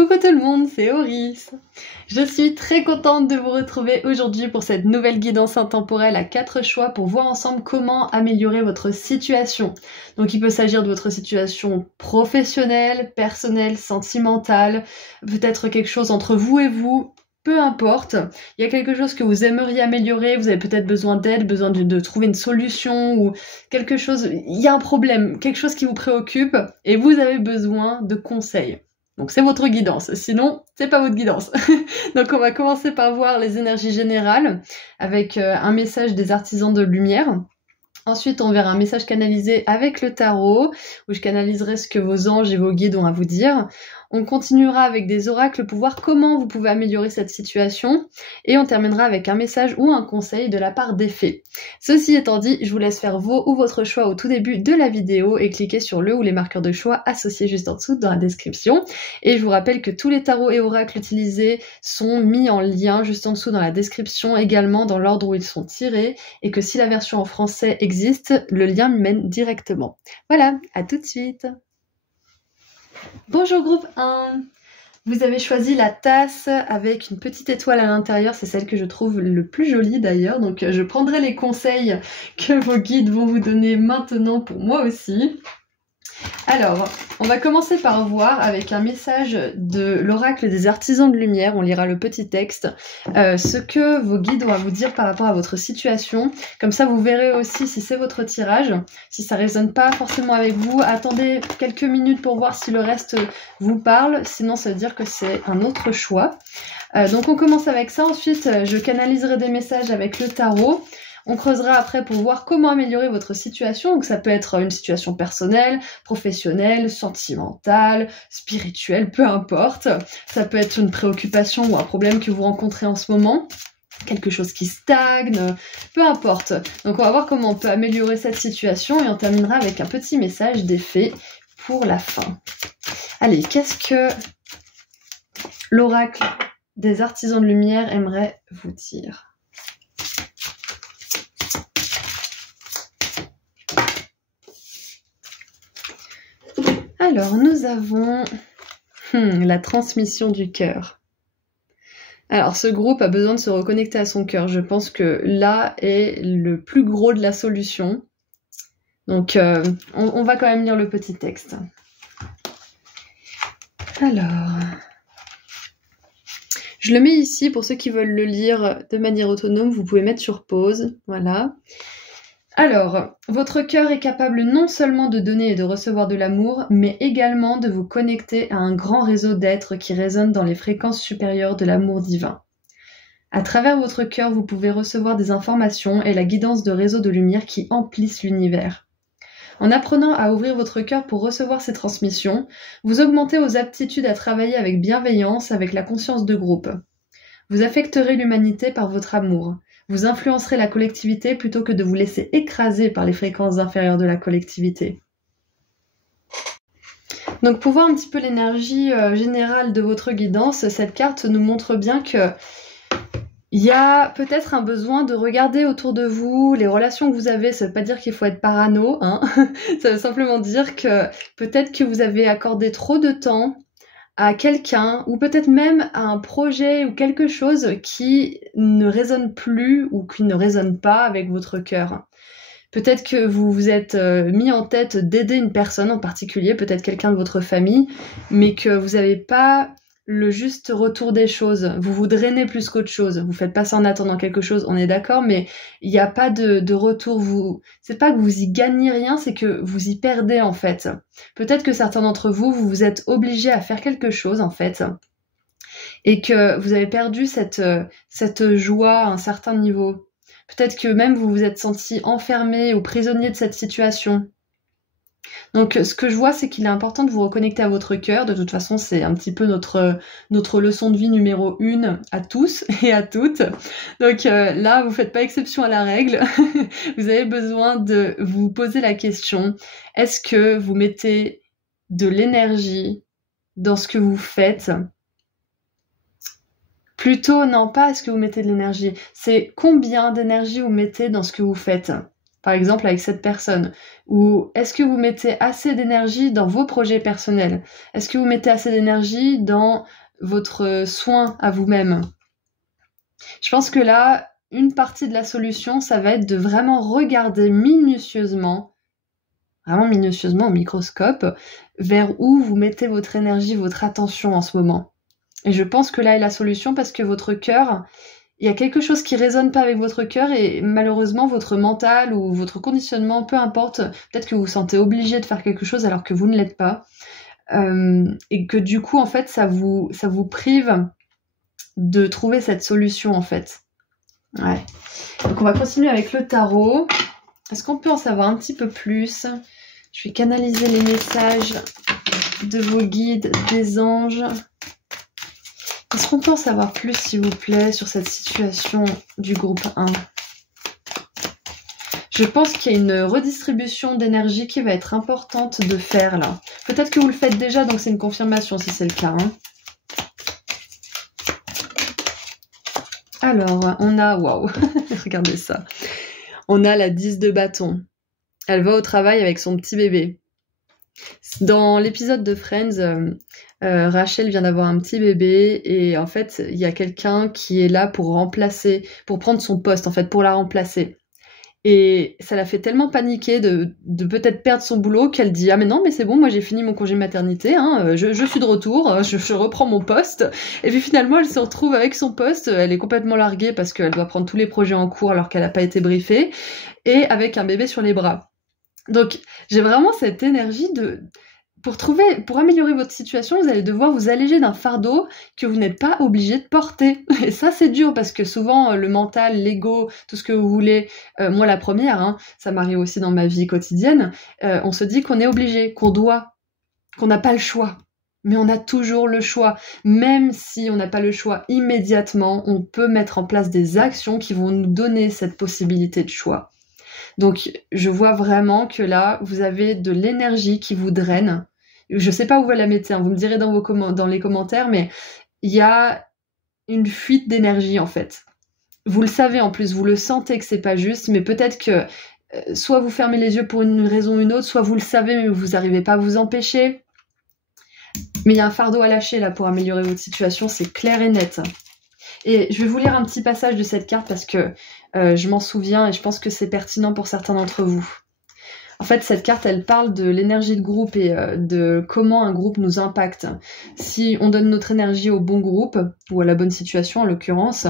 Coucou tout le monde, c'est Oris. Je suis très contente de vous retrouver aujourd'hui pour cette nouvelle guidance intemporelle à 4 choix pour voir ensemble comment améliorer votre situation. Donc il peut s'agir de votre situation professionnelle, personnelle, sentimentale, peut-être quelque chose entre vous et vous. Peu importe, il y a quelque chose que vous aimeriez améliorer, vous avez peut-être besoin d'aide, besoin de trouver une solution ou quelque chose, il y a un problème, quelque chose qui vous préoccupe et vous avez besoin de conseils. Donc c'est votre guidance, sinon c'est pas votre guidance. Donc on va commencer par voir les énergies générales avec un message des artisans de lumière. Ensuite, on verra un message canalisé avec le tarot, où je canaliserai ce que vos anges et vos guides ont à vous dire. On continuera avec des oracles pour voir comment vous pouvez améliorer cette situation. Et on terminera avec un message ou un conseil de la part des fées. Ceci étant dit, je vous laisse faire vos ou votre choix au tout début de la vidéo et cliquer sur le ou les marqueurs de choix associés juste en dessous dans la description. Et je vous rappelle que tous les tarots et oracles utilisés sont mis en lien juste en dessous dans la description, également dans l'ordre où ils sont tirés, et que si la version en français existe, le lien me mène directement. Voilà, à tout de suite. Bonjour groupe 1. Vous avez choisi la tasse avec une petite étoile à l'intérieur, c'est celle que je trouve le plus jolie d'ailleurs, donc je prendrai les conseils que vos guides vont vous donner maintenant pour moi aussi. Alors, on va commencer par voir avec un message de l'oracle des artisans de lumière, on lira le petit texte, ce que vos guides ont à vous dire par rapport à votre situation. Comme ça, vous verrez aussi si c'est votre tirage. Si ça résonne pas forcément avec vous, attendez quelques minutes pour voir si le reste vous parle, sinon ça veut dire que c'est un autre choix. Donc on commence avec ça, ensuite je canaliserai des messages avec le tarot. On creusera après pour voir comment améliorer votre situation, donc ça peut être une situation personnelle, professionnelle, sentimentale, spirituelle, peu importe. Ça peut être une préoccupation ou un problème que vous rencontrez en ce moment, quelque chose qui stagne, peu importe. Donc on va voir comment on peut améliorer cette situation et on terminera avec un petit message des fées pour la fin. Allez, qu'est-ce que l'oracle des artisans de lumière aimerait vous dire ? Alors, nous avons la transmission du cœur. Alors, ce groupe a besoin de se reconnecter à son cœur. Je pense que là est le plus gros de la solution. Donc, on va quand même lire le petit texte. Alors, je le mets ici pour ceux qui veulent le lire de manière autonome. Vous pouvez mettre sur pause, voilà. Alors, votre cœur est capable non seulement de donner et de recevoir de l'amour, mais également de vous connecter à un grand réseau d'êtres qui résonnent dans les fréquences supérieures de l'amour divin. À travers votre cœur, vous pouvez recevoir des informations et la guidance de réseaux de lumière qui emplissent l'univers. En apprenant à ouvrir votre cœur pour recevoir ces transmissions, vous augmentez vos aptitudes à travailler avec bienveillance, avec la conscience de groupe. Vous affecterez l'humanité par votre amour. Vous influencerez la collectivité plutôt que de vous laisser écraser par les fréquences inférieures de la collectivité. Donc pour voir un petit peu l'énergie générale de votre guidance, cette carte nous montre bien que il y a peut-être un besoin de regarder autour de vous, les relations que vous avez, ça veut pas dire qu'il faut être parano, hein. Ça veut simplement dire que peut-être que vous avez accordé trop de temps à quelqu'un, ou peut-être même à un projet ou quelque chose qui ne résonne plus ou qui ne résonne pas avec votre cœur. Peut-être que vous vous êtes mis en tête d'aider une personne en particulier, peut-être quelqu'un de votre famille, mais que vous n'avez pas le juste retour des choses. Vous vous drainez plus qu'autre chose. Vous faites pas ça en attendant quelque chose, on est d'accord, mais il n'y a pas de retour. C'est pas que vous y gagnez rien, c'est que vous y perdez en fait. Peut-être que certains d'entre vous, vous vous êtes obligés à faire quelque chose en fait, et que vous avez perdu cette joie à un certain niveau. Peut-être que même vous vous êtes senti enfermé ou prisonnier de cette situation. Donc ce que je vois, c'est qu'il est important de vous reconnecter à votre cœur. De toute façon, c'est un petit peu notre leçon de vie numéro 1 à tous et à toutes. Donc là, vous faites pas exception à la règle. Vous avez besoin de vous poser la question, est-ce que vous mettez de l'énergie dans ce que vous faites ? Plutôt, non, pas est-ce que vous mettez de l'énergie, c'est combien d'énergie vous mettez dans ce que vous faites. par exemple avec cette personne? Ou est-ce que vous mettez assez d'énergie dans vos projets personnels? Est-ce que vous mettez assez d'énergie dans votre soin à vous-même? Je pense que là, une partie de la solution, ça va être de vraiment regarder minutieusement, vraiment minutieusement au microscope, vers où vous mettez votre énergie, votre attention en ce moment. Et je pense que là est la solution parce que votre cœur, il y a quelque chose qui résonne pas avec votre cœur et malheureusement votre mental ou votre conditionnement, peu importe, peut-être que vous vous sentez obligé de faire quelque chose alors que vous ne l'êtes pas. Et que du coup, en fait, ça vous prive de trouver cette solution, en fait. Ouais. Donc on va continuer avec le tarot. Est-ce qu'on peut en savoir un petit peu plus? Je vais canaliser les messages de vos guides, des anges. Est-ce qu'on peut en savoir plus, s'il vous plaît, sur cette situation du groupe 1? Je pense qu'il y a une redistribution d'énergie qui va être importante de faire là. Peut-être que vous le faites déjà, donc c'est une confirmation si c'est le cas. Hein. Alors, on a... Waouh, regardez ça. On a la 10 de bâton. Elle va au travail avec son petit bébé. Dans l'épisode de Friends, Rachel vient d'avoir un petit bébé et en fait, il y a quelqu'un qui est là pour remplacer, pour prendre son poste, en fait, pour la remplacer. Et ça l'a fait tellement paniquer de peut-être perdre son boulot qu'elle dit « Ah mais non, mais c'est bon, moi j'ai fini mon congé maternité, hein, je suis de retour, je reprends mon poste. » Et puis finalement, elle se retrouve avec son poste, elle est complètement larguée parce qu'elle doit prendre tous les projets en cours alors qu'elle n'a pas été briefée, et avec un bébé sur les bras. Donc j'ai vraiment cette énergie de... Pour améliorer votre situation, vous allez devoir vous alléger d'un fardeau que vous n'êtes pas obligé de porter. Et ça, c'est dur parce que souvent, le mental, l'ego, tout ce que vous voulez, moi la première, hein, ça m'arrive aussi dans ma vie quotidienne, on se dit qu'on est obligé, qu'on doit, qu'on n'a pas le choix. Mais on a toujours le choix. Même si on n'a pas le choix immédiatement, on peut mettre en place des actions qui vont nous donner cette possibilité de choix. Donc, je vois vraiment que là, vous avez de l'énergie qui vous draine. Je sais pas où vous la mettez, hein, vous me direz dans les commentaires, mais il y a une fuite d'énergie en fait. Vous le savez en plus, vous le sentez que c'est pas juste, mais peut-être que soit vous fermez les yeux pour une raison ou une autre, soit vous le savez mais vous n'arrivez pas à vous empêcher. Mais il y a un fardeau à lâcher là pour améliorer votre situation, c'est clair et net. Et je vais vous lire un petit passage de cette carte parce que je m'en souviens et je pense que c'est pertinent pour certains d'entre vous. En fait, cette carte, elle parle de l'énergie de groupe et de comment un groupe nous impacte. Si on donne notre énergie au bon groupe, ou à la bonne situation en l'occurrence,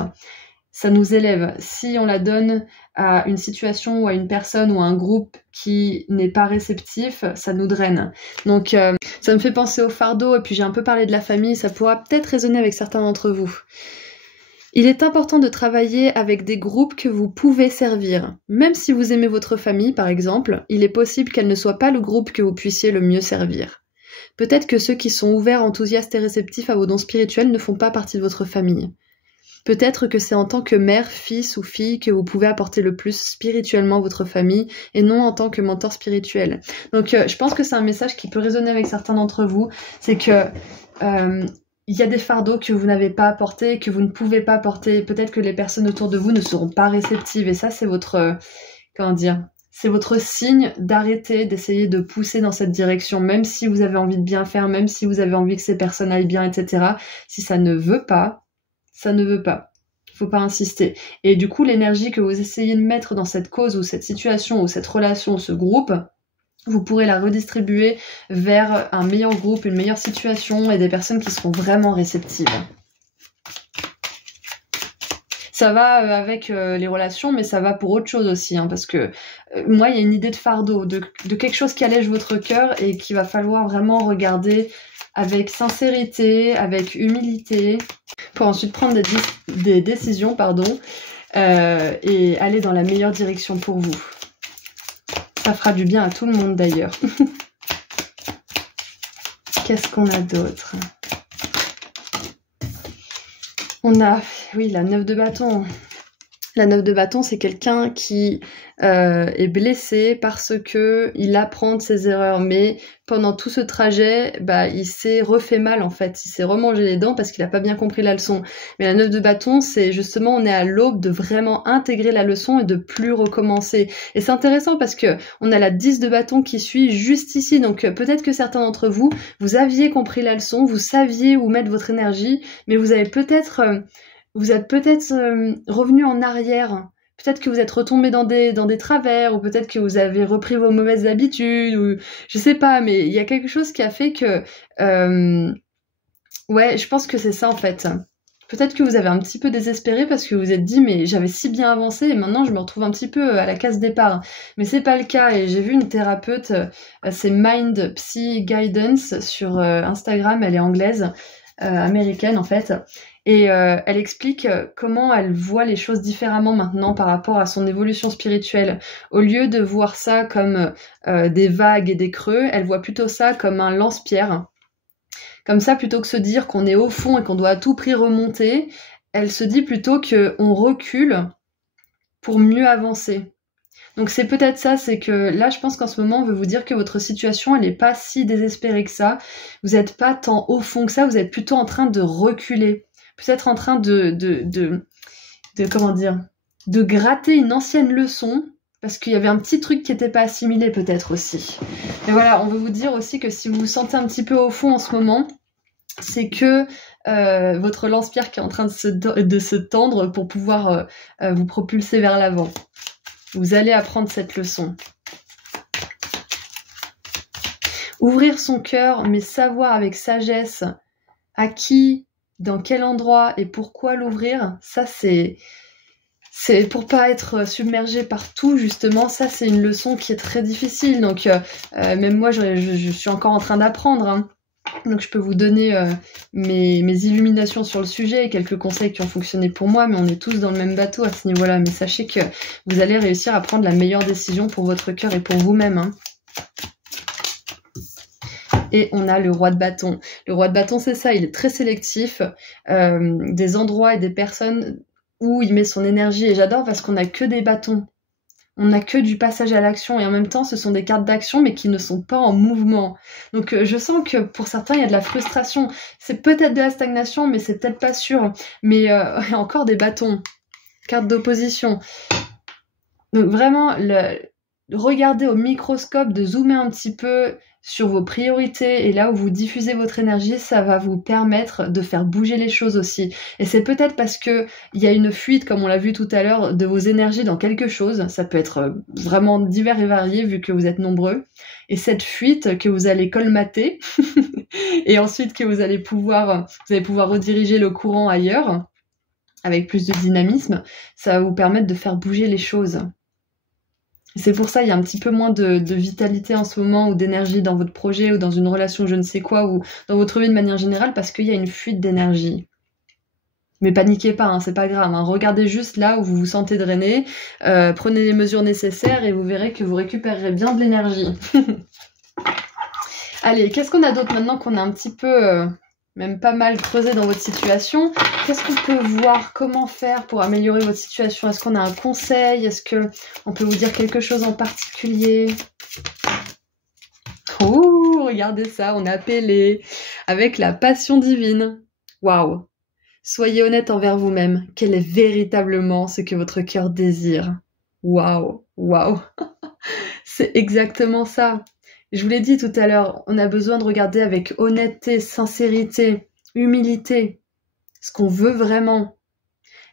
ça nous élève. Si on la donne à une situation ou à une personne ou à un groupe qui n'est pas réceptif, ça nous draine. Donc ça me fait penser au fardeau, et puis j'ai un peu parlé de la famille, ça pourra peut-être résonner avec certains d'entre vous. Il est important de travailler avec des groupes que vous pouvez servir. Même si vous aimez votre famille, par exemple, il est possible qu'elle ne soit pas le groupe que vous puissiez le mieux servir. Peut-être que ceux qui sont ouverts, enthousiastes et réceptifs à vos dons spirituels ne font pas partie de votre famille. Peut-être que c'est en tant que mère, fils ou fille que vous pouvez apporter le plus spirituellement votre famille et non en tant que mentor spirituel. Donc je pense que c'est un message qui peut résonner avec certains d'entre vous. C'est que... il y a des fardeaux que vous n'avez pas apportés, que vous ne pouvez pas porter. Peut-être que les personnes autour de vous ne seront pas réceptives. Et ça, c'est votre... c'est votre signe d'arrêter, d'essayer de pousser dans cette direction. Même si vous avez envie de bien faire, même si vous avez envie que ces personnes aillent bien, etc. Si ça ne veut pas, ça ne veut pas. Faut pas insister. Et du coup, l'énergie que vous essayez de mettre dans cette cause ou cette situation ou cette relation ou ce groupe... vous pourrez la redistribuer vers un meilleur groupe, une meilleure situation et des personnes qui seront vraiment réceptives. Ça va avec les relations, mais ça va pour autre chose aussi, hein, parce que moi, il y a une idée de fardeau, de quelque chose qui allège votre cœur et qu'il va falloir vraiment regarder avec sincérité, avec humilité, pour ensuite prendre des décisions, et aller dans la meilleure direction pour vous. Ça fera du bien à tout le monde d'ailleurs. Qu'est-ce qu'on a d'autre? On a, oui, la 9 de bâton. La 9 de bâton, c'est quelqu'un qui est blessé parce que il apprend de ses erreurs, mais pendant tout ce trajet, bah, il s'est refait mal en fait, il s'est remangé les dents parce qu'il a pas bien compris la leçon. Mais la 9 de bâton, c'est justement, on est à l'aube de vraiment intégrer la leçon et de plus recommencer. Et c'est intéressant parce que on a la 10 de bâton qui suit juste ici, donc peut-être que certains d'entre vous, vous aviez compris la leçon, vous saviez où mettre votre énergie, mais vous avez peut-être... vous êtes peut-être revenu en arrière, peut-être que vous êtes retombé dans des travers, ou peut-être que vous avez repris vos mauvaises habitudes, ou je sais pas, mais il y a quelque chose qui a fait que... ouais, je pense que c'est ça en fait. Peut-être que vous avez un petit peu désespéré parce que vous vous êtes dit mais j'avais si bien avancé et maintenant je me retrouve un petit peu à la case départ. Mais c'est pas le cas et j'ai vu une thérapeute, c'est Mind Psy Guidance sur Instagram, elle est anglaise, américaine en fait. Et elle explique comment elle voit les choses différemment maintenant par rapport à son évolution spirituelle. Au lieu de voir ça comme des vagues et des creux, elle voit plutôt ça comme un lance-pierre. Comme ça, plutôt que se dire qu'on est au fond et qu'on doit à tout prix remonter, elle se dit plutôt qu'on recule pour mieux avancer. Donc c'est peut-être ça, c'est que là je pense qu'en ce moment on veut vous dire que votre situation elle est pas si désespérée que ça. Vous n'êtes pas tant au fond que ça, vous êtes plutôt en train de reculer. Peut-être en train de comment dire, de gratter une ancienne leçon, parce qu'il y avait un petit truc qui n'était pas assimilé peut-être aussi. Mais voilà, on veut vous dire aussi que si vous vous sentez un petit peu au fond en ce moment, c'est que votre lance-pierre qui est en train de se tendre pour pouvoir vous propulser vers l'avant. Vous allez apprendre cette leçon. Ouvrir son cœur, mais savoir avec sagesse à qui, dans quel endroit et pourquoi l'ouvrir, ça c'est pour pas être submergé par tout justement, ça c'est une leçon qui est très difficile, donc même moi je suis encore en train d'apprendre, hein. Donc je peux vous donner mes illuminations sur le sujet et quelques conseils qui ont fonctionné pour moi, mais on est tous dans le même bateau à ce niveau-là, mais sachez que vous allez réussir à prendre la meilleure décision pour votre cœur et pour vous-même, hein. Et on a le roi de bâton. Le roi de bâton, c'est ça, il est très sélectif, des endroits et des personnes où il met son énergie. Et j'adore parce qu'on n'a que des bâtons. On n'a que du passage à l'action. Et en même temps, ce sont des cartes d'action, mais qui ne sont pas en mouvement. Donc je sens que pour certains, il y a de la frustration. C'est peut-être de la stagnation, mais c'est peut-être pas sûr. Mais encore des bâtons. Carte d'opposition. Donc vraiment, regardez au microscope, de zoomer un petit peu sur vos priorités et là où vous diffusez votre énergie, ça va vous permettre de faire bouger les choses aussi. Et c'est peut-être parce que il y a une fuite, comme on l'a vu tout à l'heure, de vos énergies dans quelque chose. Ça peut être vraiment divers et varié vu que vous êtes nombreux. Et cette fuite que vous allez colmater et ensuite que vous allez pouvoir rediriger le courant ailleurs avec plus de dynamisme, ça va vous permettre de faire bouger les choses. C'est pour ça il y a un petit peu moins de vitalité en ce moment ou d'énergie dans votre projet ou dans une relation je ne sais quoi ou dans votre vie de manière générale parce qu'il y a une fuite d'énergie. Mais paniquez pas, hein, c'est pas grave. Hein. Regardez juste là où vous vous sentez drainé, prenez les mesures nécessaires et vous verrez que vous récupérerez bien de l'énergie. Allez, qu'est-ce qu'on a d'autre maintenant qu'on a un petit peu... même pas mal creusé dans votre situation. Qu'est-ce qu'on peut voir? Comment faire pour améliorer votre situation? Est-ce qu'on a un conseil? Est-ce qu'on peut vous dire quelque chose en particulier? Oh, regardez ça, on a appelé avec la passion divine. Waouh! Soyez honnête envers vous-même. Quel est véritablement ce que votre cœur désire? Waouh! Waouh! C'est exactement ça. Je vous l'ai dit tout à l'heure, on a besoin de regarder avec honnêteté, sincérité, humilité, ce qu'on veut vraiment.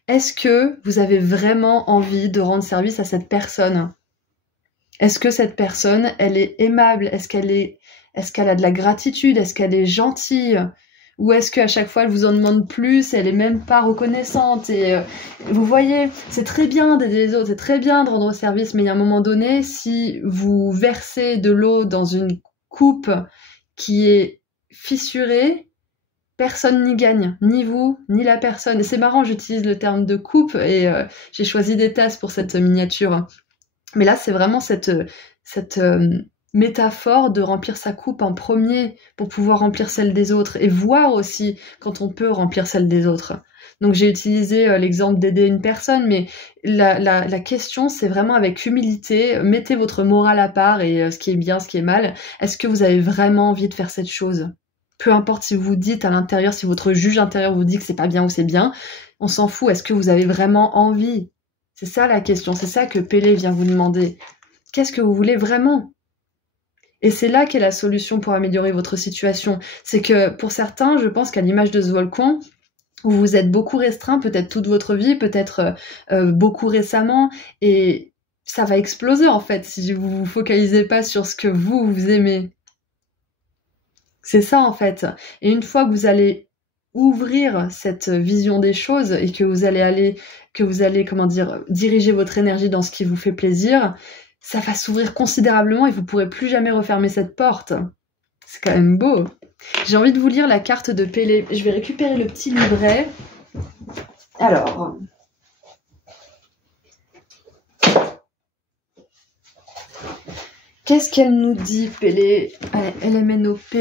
Est-ce que vous avez vraiment envie de rendre service à cette personne? Est-ce que cette personne, elle est aimable? Est-ce qu'elle a de la gratitude? Est-ce qu'elle est gentille? Ou est-ce qu'à chaque fois, elle vous en demande plus et elle est même pas reconnaissante? Et vous voyez, c'est très bien d'aider les autres, c'est très bien de rendre service, mais il y a un moment donné, si vous versez de l'eau dans une coupe qui est fissurée, personne n'y gagne, ni vous, ni la personne. Et c'est marrant, j'utilise le terme de coupe et j'ai choisi des tasses pour cette miniature. Mais là, c'est vraiment cette métaphore de remplir sa coupe en premier pour pouvoir remplir celle des autres et voir aussi quand on peut remplir celle des autres. Donc j'ai utilisé l'exemple d'aider une personne, mais la question c'est vraiment avec humilité, mettez votre morale à part et ce qui est bien, ce qui est mal. Est-ce que vous avez vraiment envie de faire cette chose? Peu importe si vous dites à l'intérieur, si votre juge intérieur vous dit que c'est pas bien ou c'est bien, on s'en fout. Est-ce que vous avez vraiment envie? C'est ça la question, c'est ça que Pélé vient vous demander. Qu'est-ce que vous voulez vraiment? Et c'est là qu'est la solution pour améliorer votre situation. C'est que pour certains, je pense qu'à l'image de ce volcan, où vous êtes beaucoup restreint, peut-être toute votre vie, peut-être beaucoup récemment, et ça va exploser en fait si vous vous focalisez pas sur ce que vous aimez. C'est ça en fait. Et une fois que vous allez ouvrir cette vision des choses et que vous allez comment dire, diriger votre énergie dans ce qui vous fait plaisir, ça va s'ouvrir considérablement et vous pourrez plus jamais refermer cette porte. C'est quand même beau. J'ai envie de vous lire la carte de Pélé. Je vais récupérer le petit livret. Alors. Qu'est-ce qu'elle nous dit, Pélé? LMNOP.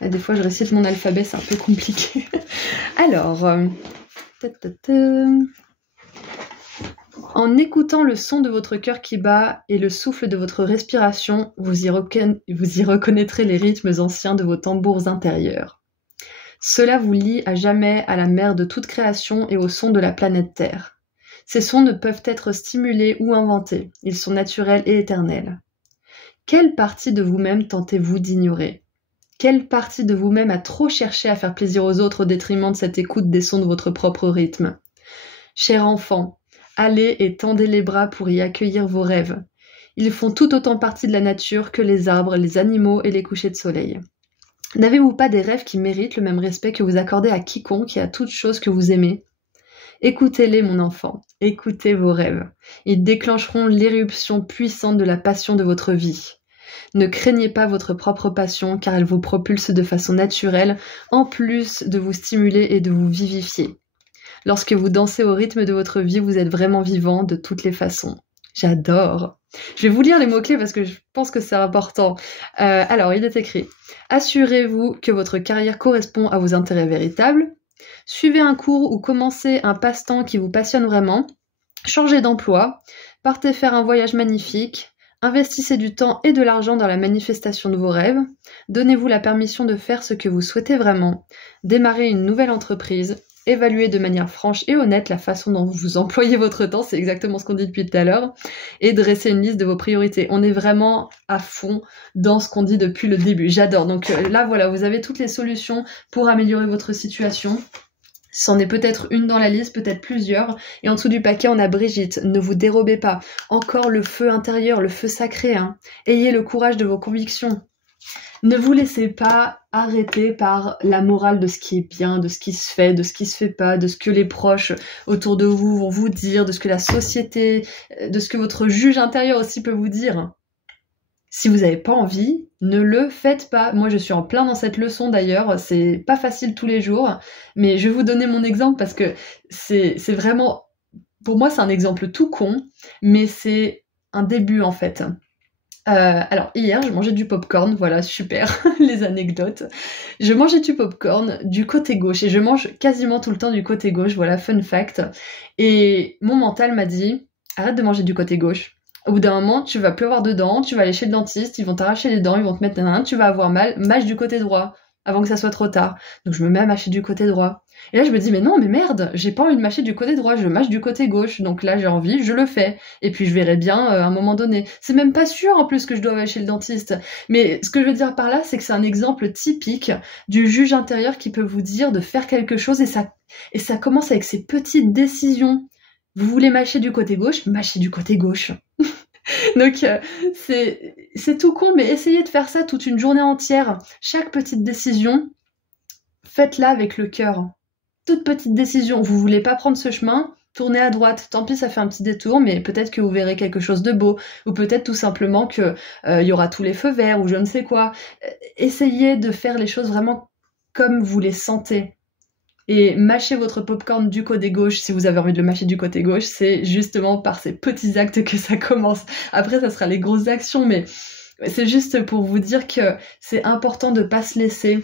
Des fois, je récite mon alphabet, c'est un peu compliqué. Alors. En écoutant le son de votre cœur qui bat et le souffle de votre respiration, vous y reconnaîtrez les rythmes anciens de vos tambours intérieurs. Cela vous lie à jamais à la mère de toute création et au son de la planète Terre. Ces sons ne peuvent être stimulés ou inventés, ils sont naturels et éternels. Quelle partie de vous-même tentez-vous d'ignorer? Quelle partie de vous-même a trop cherché à faire plaisir aux autres au détriment de cette écoute des sons de votre propre rythme? Cher enfant, allez et tendez les bras pour y accueillir vos rêves. Ils font tout autant partie de la nature que les arbres, les animaux et les couchers de soleil. N'avez-vous pas des rêves qui méritent le même respect que vous accordez à quiconque et à toute chose que vous aimez? Écoutez-les, mon enfant, écoutez vos rêves. Ils déclencheront l'éruption puissante de la passion de votre vie. Ne craignez pas votre propre passion car elle vous propulse de façon naturelle, en plus de vous stimuler et de vous vivifier. Lorsque vous dansez au rythme de votre vie, vous êtes vraiment vivant de toutes les façons. J'adore. Je vais vous lire les mots-clés parce que je pense que c'est important. Alors, il est écrit « Assurez-vous que votre carrière correspond à vos intérêts véritables. Suivez un cours ou commencez un passe-temps qui vous passionne vraiment. Changez d'emploi. Partez faire un voyage magnifique. Investissez du temps et de l'argent dans la manifestation de vos rêves. Donnez-vous la permission de faire ce que vous souhaitez vraiment. Démarrez une nouvelle entreprise. Évaluez de manière franche et honnête la façon dont vous employez votre temps, c'est exactement ce qu'on dit depuis tout à l'heure, et dressez une liste de vos priorités. On est vraiment à fond dans ce qu'on dit depuis le début. J'adore. Donc là, voilà, vous avez toutes les solutions pour améliorer votre situation. C'en est peut-être une dans la liste, peut-être plusieurs. Et en dessous du paquet, on a Brigitte. Ne vous dérobez pas. Encore le feu intérieur, le feu sacré. Ayez le courage de vos convictions. Ne vous laissez pas arrêter par la morale de ce qui est bien, de ce qui se fait, de ce qui se fait pas, de ce que les proches autour de vous vont vous dire, de ce que la société, de ce que votre juge intérieur aussi peut vous dire. Si vous n'avez pas envie, ne le faites pas. Moi, je suis en plein dans cette leçon d'ailleurs. C'est pas facile tous les jours, mais je vais vous donner mon exemple parce que c'est vraiment, pour moi, c'est un exemple tout con, mais c'est un début en fait. Alors hier je mangeais du popcorn, voilà super les anecdotes. Je mangeais du popcorn du côté gauche et je mange quasiment tout le temps du côté gauche, voilà fun fact. Et mon mental m'a dit arrête de manger du côté gauche. Au bout d'un moment tu vas plus avoir de dents, tu vas aller chez le dentiste, ils vont t'arracher les dents, ils vont te mettre tu vas avoir mal, mâche du côté droit avant que ça soit trop tard. Donc je me mets à mâcher du côté droit. Et là je me dis mais non mais merde, j'ai pas envie de mâcher du côté droit, je mâche du côté gauche, donc là j'ai envie, je le fais. Et puis je verrai bien à un moment donné. C'est même pas sûr en plus que je dois aller chez le dentiste. Mais ce que je veux dire par là, c'est que c'est un exemple typique du juge intérieur qui peut vous dire de faire quelque chose et ça commence avec ces petites décisions. Vous voulez mâcher du côté gauche, mâchez du côté gauche. Donc c'est tout con, mais essayez de faire ça toute une journée entière. Chaque petite décision, faites-la avec le cœur. Toute petite décision, vous voulez pas prendre ce chemin, tournez à droite. Tant pis, ça fait un petit détour, mais peut-être que vous verrez quelque chose de beau, ou peut-être tout simplement que y aura tous les feux verts, ou je ne sais quoi. Essayez de faire les choses vraiment comme vous les sentez. Et mâcher votre popcorn du côté gauche, si vous avez envie de le mâcher du côté gauche, c'est justement par ces petits actes que ça commence. Après, ça sera les grosses actions, mais c'est juste pour vous dire que c'est important de pas se laisser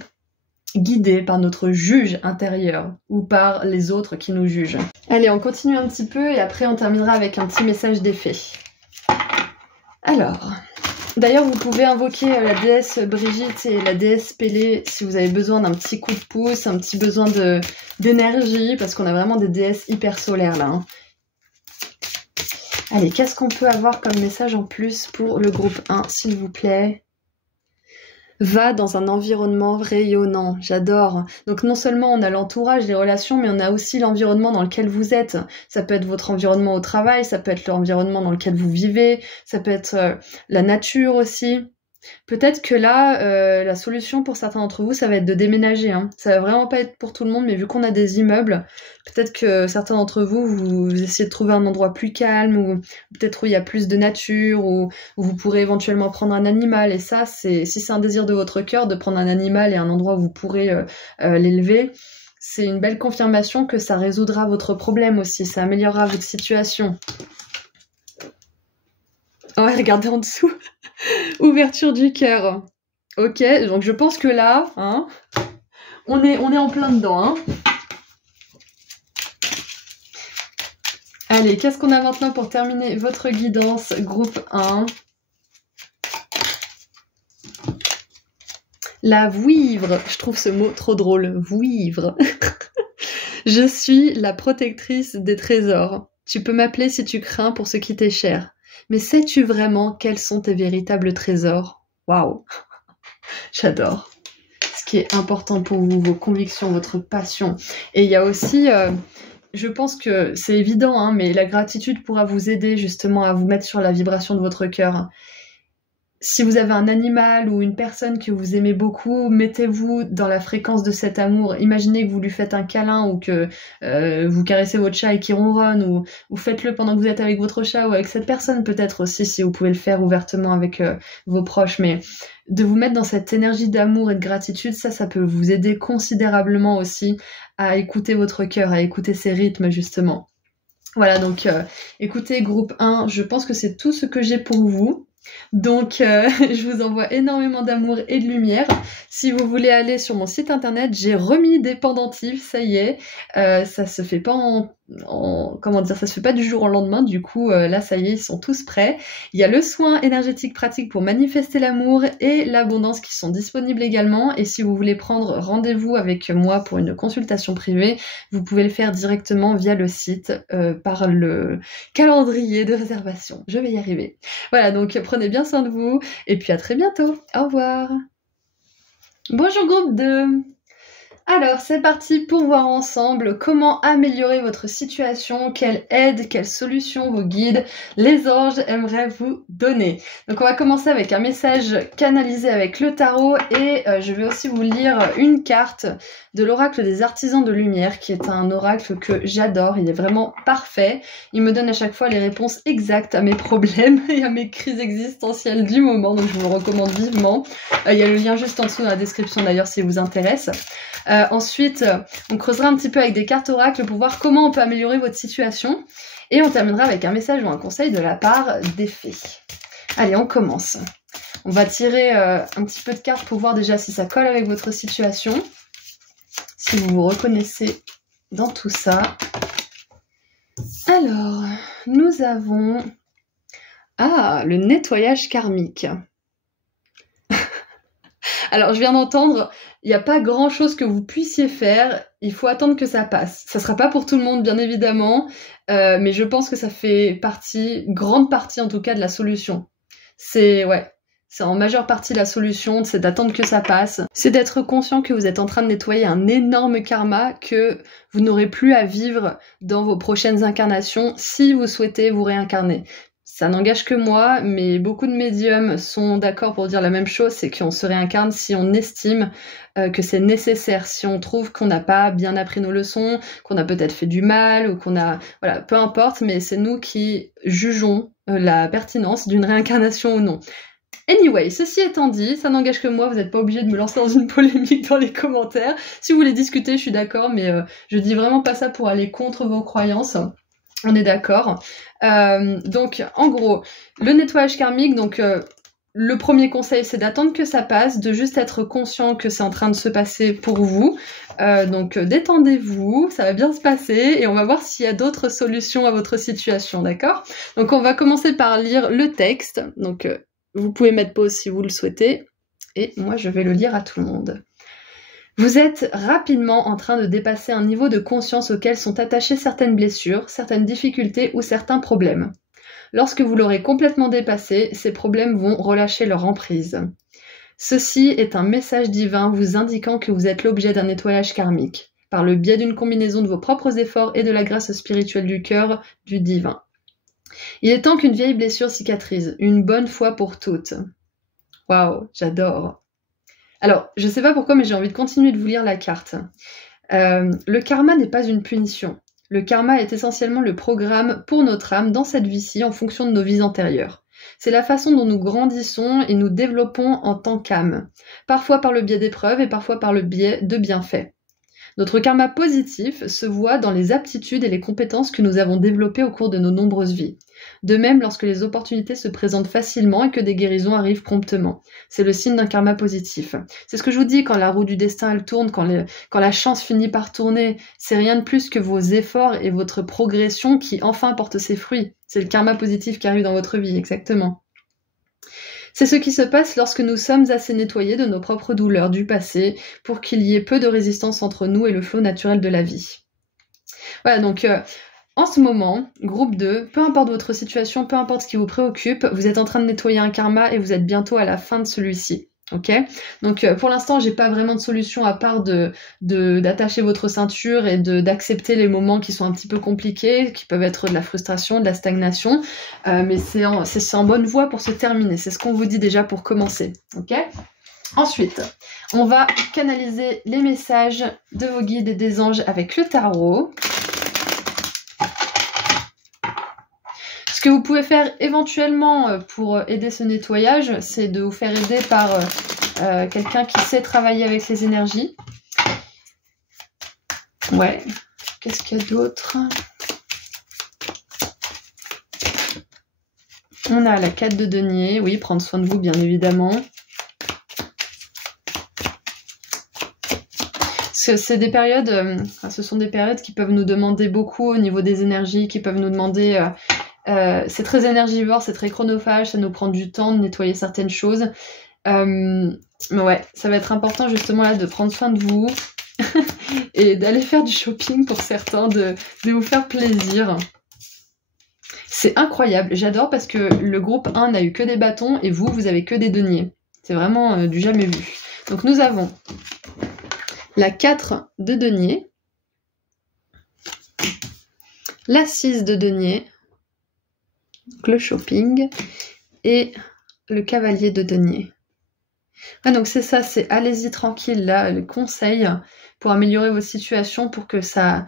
guidés par notre juge intérieur ou par les autres qui nous jugent. Allez, on continue un petit peu et après on terminera avec un petit message d'effet. Alors, d'ailleurs vous pouvez invoquer la déesse Brigitte et la déesse Pélée si vous avez besoin d'un petit coup de pouce, un petit besoin d'énergie, parce qu'on a vraiment des déesses hyper solaires là. Hein. Allez, qu'est-ce qu'on peut avoir comme message en plus pour le groupe 1, s'il vous plaît ? Va dans un environnement rayonnant, j'adore. Donc non seulement on a l'entourage, les relations, mais on a aussi l'environnement dans lequel vous êtes. Ça peut être votre environnement au travail, ça peut être l'environnement dans lequel vous vivez, ça peut être la nature aussi. Peut-être que là, la solution pour certains d'entre vous, ça va être de déménager. Hein. Ça va vraiment pas être pour tout le monde, mais vu qu'on a des immeubles, peut-être que certains d'entre vous, vous essayez de trouver un endroit plus calme, ou peut-être où il y a plus de nature, ou où vous pourrez éventuellement prendre un animal. Et ça, si c'est un désir de votre cœur, de prendre un animal et un endroit où vous pourrez l'élever, c'est une belle confirmation que ça résoudra votre problème aussi, ça améliorera votre situation. Ouais, regardez en dessous. Ouverture du cœur. Ok, donc je pense que là, hein, on est en plein dedans. Hein. Allez, qu'est-ce qu'on a maintenant pour terminer votre guidance, groupe 1 ? La vouivre. Je trouve ce mot trop drôle. Vouivre. Je suis la protectrice des trésors. Tu peux m'appeler si tu crains pour ce qui t'est cher. Mais sais-tu vraiment quels sont tes véritables trésors ? Waouh, j'adore. Ce qui est important pour vous, vos convictions, votre passion. Et il y a aussi, je pense que c'est évident, hein, mais la gratitude pourra vous aider justement à vous mettre sur la vibration de votre cœur. Si vous avez un animal ou une personne que vous aimez beaucoup, mettez-vous dans la fréquence de cet amour. Imaginez que vous lui faites un câlin ou que vous caressez votre chat et qu'il ronronne, ou faites-le pendant que vous êtes avec votre chat ou avec cette personne peut-être aussi, si vous pouvez le faire ouvertement avec vos proches. Mais de vous mettre dans cette énergie d'amour et de gratitude, ça peut vous aider considérablement aussi à écouter votre cœur, à écouter ses rythmes justement. Voilà, donc écoutez, groupe 1, je pense que c'est tout ce que j'ai pour vous. Donc je vous envoie énormément d'amour et de lumière. Si vous voulez aller sur mon site internet, j'ai remis des pendentifs, ça y est. Ça se fait pas comment dire, ça se fait pas du jour au lendemain, du coup là ça y est, ils sont tous prêts. Il y a le soin énergétique pratique pour manifester l'amour et l'abondance qui sont disponibles également, et si vous voulez prendre rendez-vous avec moi pour une consultation privée, vous pouvez le faire directement via le site par le calendrier de réservation. Je vais y arriver. Voilà, donc prenez bien soin de vous et puis à très bientôt. Au revoir. Bonjour groupe 2. Alors, c'est parti pour voir ensemble comment améliorer votre situation, quelle aide, quelle solution vos guides, les anges aimeraient vous donner. Donc on va commencer avec un message canalisé avec le tarot et je vais aussi vous lire une carte de l'oracle des artisans de lumière qui est un oracle que j'adore, il est vraiment parfait. Il me donne à chaque fois les réponses exactes à mes problèmes et à mes crises existentielles du moment, donc je vous le recommande vivement. Il y a le lien juste en dessous dans la description d'ailleurs si vous intéresse. Ensuite, on creusera un petit peu avec des cartes oracles pour voir comment on peut améliorer votre situation. Et on terminera avec un message ou un conseil de la part des fées. Allez, on commence. On va tirer un petit peu de cartes pour voir déjà si ça colle avec votre situation. Si vous vous reconnaissez dans tout ça. Alors, nous avons... Ah, le nettoyage karmique. Alors, je viens d'entendre, il n'y a pas grand-chose que vous puissiez faire, il faut attendre que ça passe. Ça ne sera pas pour tout le monde, bien évidemment, mais je pense que ça fait grande partie en tout cas de la solution. C'est en majeure partie la solution, c'est d'attendre que ça passe. C'est d'être conscient que vous êtes en train de nettoyer un énorme karma que vous n'aurez plus à vivre dans vos prochaines incarnations si vous souhaitez vous réincarner. Ça n'engage que moi, mais beaucoup de médiums sont d'accord pour dire la même chose, c'est qu'on se réincarne si on estime que c'est nécessaire, si on trouve qu'on n'a pas bien appris nos leçons, qu'on a peut-être fait du mal, ou qu'on a... Voilà, peu importe, mais c'est nous qui jugeons la pertinence d'une réincarnation ou non. Anyway, ceci étant dit, ça n'engage que moi, vous n'êtes pas obligé de me lancer dans une polémique dans les commentaires. Si vous voulez discuter, je suis d'accord, mais je dis vraiment pas ça pour aller contre vos croyances. On est d'accord. Donc, en gros, le nettoyage karmique, donc le premier conseil, c'est d'attendre que ça passe, de juste être conscient que c'est en train de se passer pour vous. Donc détendez-vous, ça va bien se passer et on va voir s'il y a d'autres solutions à votre situation, d'accord? Donc on va commencer par lire le texte. Donc vous pouvez mettre pause si vous le souhaitez et moi je vais le lire à tout le monde. Vous êtes rapidement en train de dépasser un niveau de conscience auquel sont attachées certaines blessures, certaines difficultés ou certains problèmes. Lorsque vous l'aurez complètement dépassé, ces problèmes vont relâcher leur emprise. Ceci est un message divin vous indiquant que vous êtes l'objet d'un nettoyage karmique, par le biais d'une combinaison de vos propres efforts et de la grâce spirituelle du cœur du divin. Il est temps qu'une vieille blessure cicatrise, une bonne fois pour toutes. Waouh, j'adore. Alors, je sais pas pourquoi, mais j'ai envie de continuer de vous lire la carte. Le karma n'est pas une punition. Le karma est essentiellement le programme pour notre âme dans cette vie-ci en fonction de nos vies antérieures. C'est la façon dont nous grandissons et nous développons en tant qu'âme, parfois par le biais d'épreuves et parfois par le biais de bienfaits. Notre karma positif se voit dans les aptitudes et les compétences que nous avons développées au cours de nos nombreuses vies. De même, lorsque les opportunités se présentent facilement et que des guérisons arrivent promptement. C'est le signe d'un karma positif. C'est ce que je vous dis, quand la roue du destin elle tourne, quand la chance finit par tourner, c'est rien de plus que vos efforts et votre progression qui enfin portent ses fruits. C'est le karma positif qui arrive dans votre vie, exactement. C'est ce qui se passe lorsque nous sommes assez nettoyés de nos propres douleurs du passé pour qu'il y ait peu de résistance entre nous et le flot naturel de la vie. Voilà, donc en ce moment, groupe 2, peu importe votre situation, peu importe ce qui vous préoccupe, vous êtes en train de nettoyer un karma et vous êtes bientôt à la fin de celui-ci. Ok, donc pour l'instant j'ai pas vraiment de solution à part d'attacher votre ceinture et d'accepter les moments qui sont un petit peu compliqués, qui peuvent être de la frustration, de la stagnation, mais c'est en bonne voie pour se terminer, c'est ce qu'on vous dit déjà pour commencer. Ok, ensuite on va canaliser les messages de vos guides et des anges avec le tarot. Ce que vous pouvez faire éventuellement pour aider ce nettoyage, c'est de vous faire aider par quelqu'un qui sait travailler avec les énergies. Ouais, qu'est-ce qu'il y a d'autre? On a la 4 de denier, oui, prendre soin de vous bien évidemment. C'est des périodes, ce sont des périodes qui peuvent nous demander beaucoup au niveau des énergies, qui peuvent nous demander... c'est très énergivore, c'est très chronophage, ça nous prend du temps de nettoyer certaines choses. Mais ouais, ça va être important justement là de prendre soin de vous et d'aller faire du shopping pour certains, de vous faire plaisir. C'est incroyable, j'adore parce que le groupe 1 n'a eu que des bâtons et vous avez que des deniers. C'est vraiment du jamais vu. Donc nous avons la 4 de denier, la 6 de denier, le shopping et le cavalier de denier. Ah, donc c'est ça, c'est allez-y tranquille là, le conseil pour améliorer vos situations, pour que ça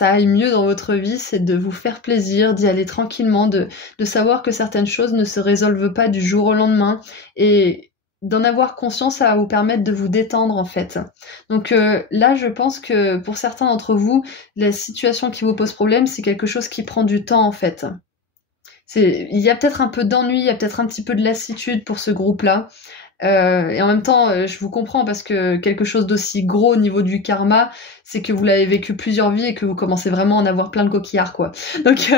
aille mieux dans votre vie, c'est de vous faire plaisir, d'y aller tranquillement, de savoir que certaines choses ne se résolvent pas du jour au lendemain et d'en avoir conscience, ça va vous permettre de vous détendre en fait. Donc là, je pense que pour certains d'entre vous, la situation qui vous pose problème, c'est quelque chose qui prend du temps en fait. Il y a peut-être un peu d'ennui, il y a peut-être un petit peu de lassitude pour ce groupe-là. Et en même temps, je vous comprends parce que quelque chose d'aussi gros au niveau du karma, c'est que vous l'avez vécu plusieurs vies et que vous commencez vraiment à en avoir plein de coquillards, quoi. Donc,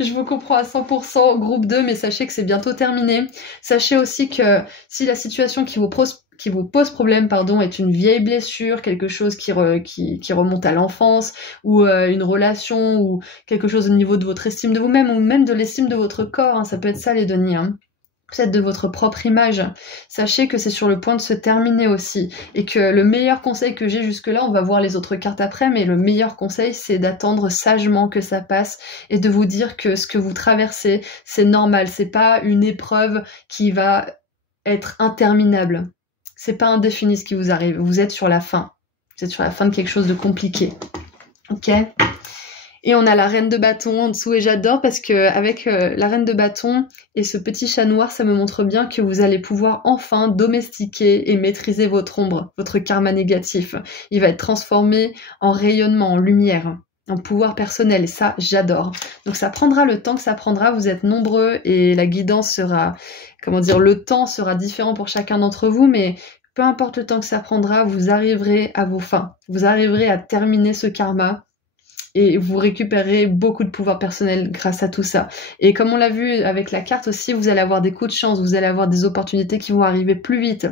je vous comprends à 100%, groupe 2, mais sachez que c'est bientôt terminé. Sachez aussi que si la situation qui vous pose problème, est une vieille blessure, quelque chose qui remonte à l'enfance, ou une relation, ou quelque chose au niveau de votre estime de vous-même, ou même de l'estime de votre corps, hein, ça peut être ça les deniers, hein. Peut-être de votre propre image. Sachez que c'est sur le point de se terminer aussi, et que le meilleur conseil que j'ai jusque-là, on va voir les autres cartes après, mais le meilleur conseil, c'est d'attendre sagement que ça passe, et de vous dire que ce que vous traversez, c'est normal, c'est pas une épreuve qui va être interminable. C'est pas indéfini ce qui vous arrive. Vous êtes sur la fin. Vous êtes sur la fin de quelque chose de compliqué. Ok ? Et on a la reine de bâton en dessous. Et j'adore parce que avec la reine de bâton et ce petit chat noir, ça me montre bien que vous allez pouvoir enfin domestiquer et maîtriser votre ombre, votre karma négatif. Il va être transformé en rayonnement, en lumière. un pouvoir personnel, et ça, j'adore. Donc ça prendra le temps que ça prendra, vous êtes nombreux, et la guidance sera, comment dire, le temps sera différent pour chacun d'entre vous, mais peu importe le temps que ça prendra, vous arriverez à vos fins. Vous arriverez à terminer ce karma, et vous récupérez beaucoup de pouvoir personnel grâce à tout ça. Et comme on l'a vu avec la carte aussi, vous allez avoir des coups de chance, vous allez avoir des opportunités qui vont arriver plus vite.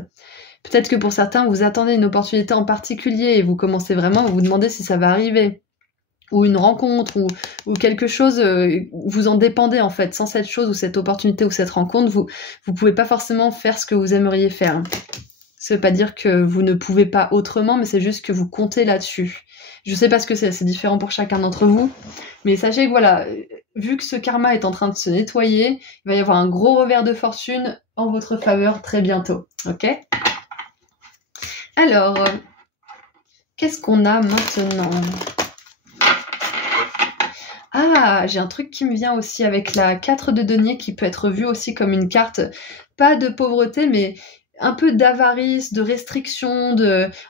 Peut-être que pour certains, vous attendez une opportunité en particulier et vous commencez vraiment à vous demander si ça va arriver. Ou une rencontre, ou quelque chose, vous en dépendez en fait. Sans cette chose ou cette opportunité ou cette rencontre, vous pouvez pas forcément faire ce que vous aimeriez faire. Ça veut pas dire que vous ne pouvez pas autrement, mais c'est juste que vous comptez là-dessus. Je sais pas ce que c'est différent pour chacun d'entre vous, mais sachez que voilà, vu que ce karma est en train de se nettoyer, il va y avoir un gros revers de fortune en votre faveur très bientôt, ok? Alors, qu'est-ce qu'on a maintenant? Ah, j'ai un truc qui me vient aussi avec la 4 de denier qui peut être vue aussi comme une carte, pas de pauvreté, mais un peu d'avarice, de restriction,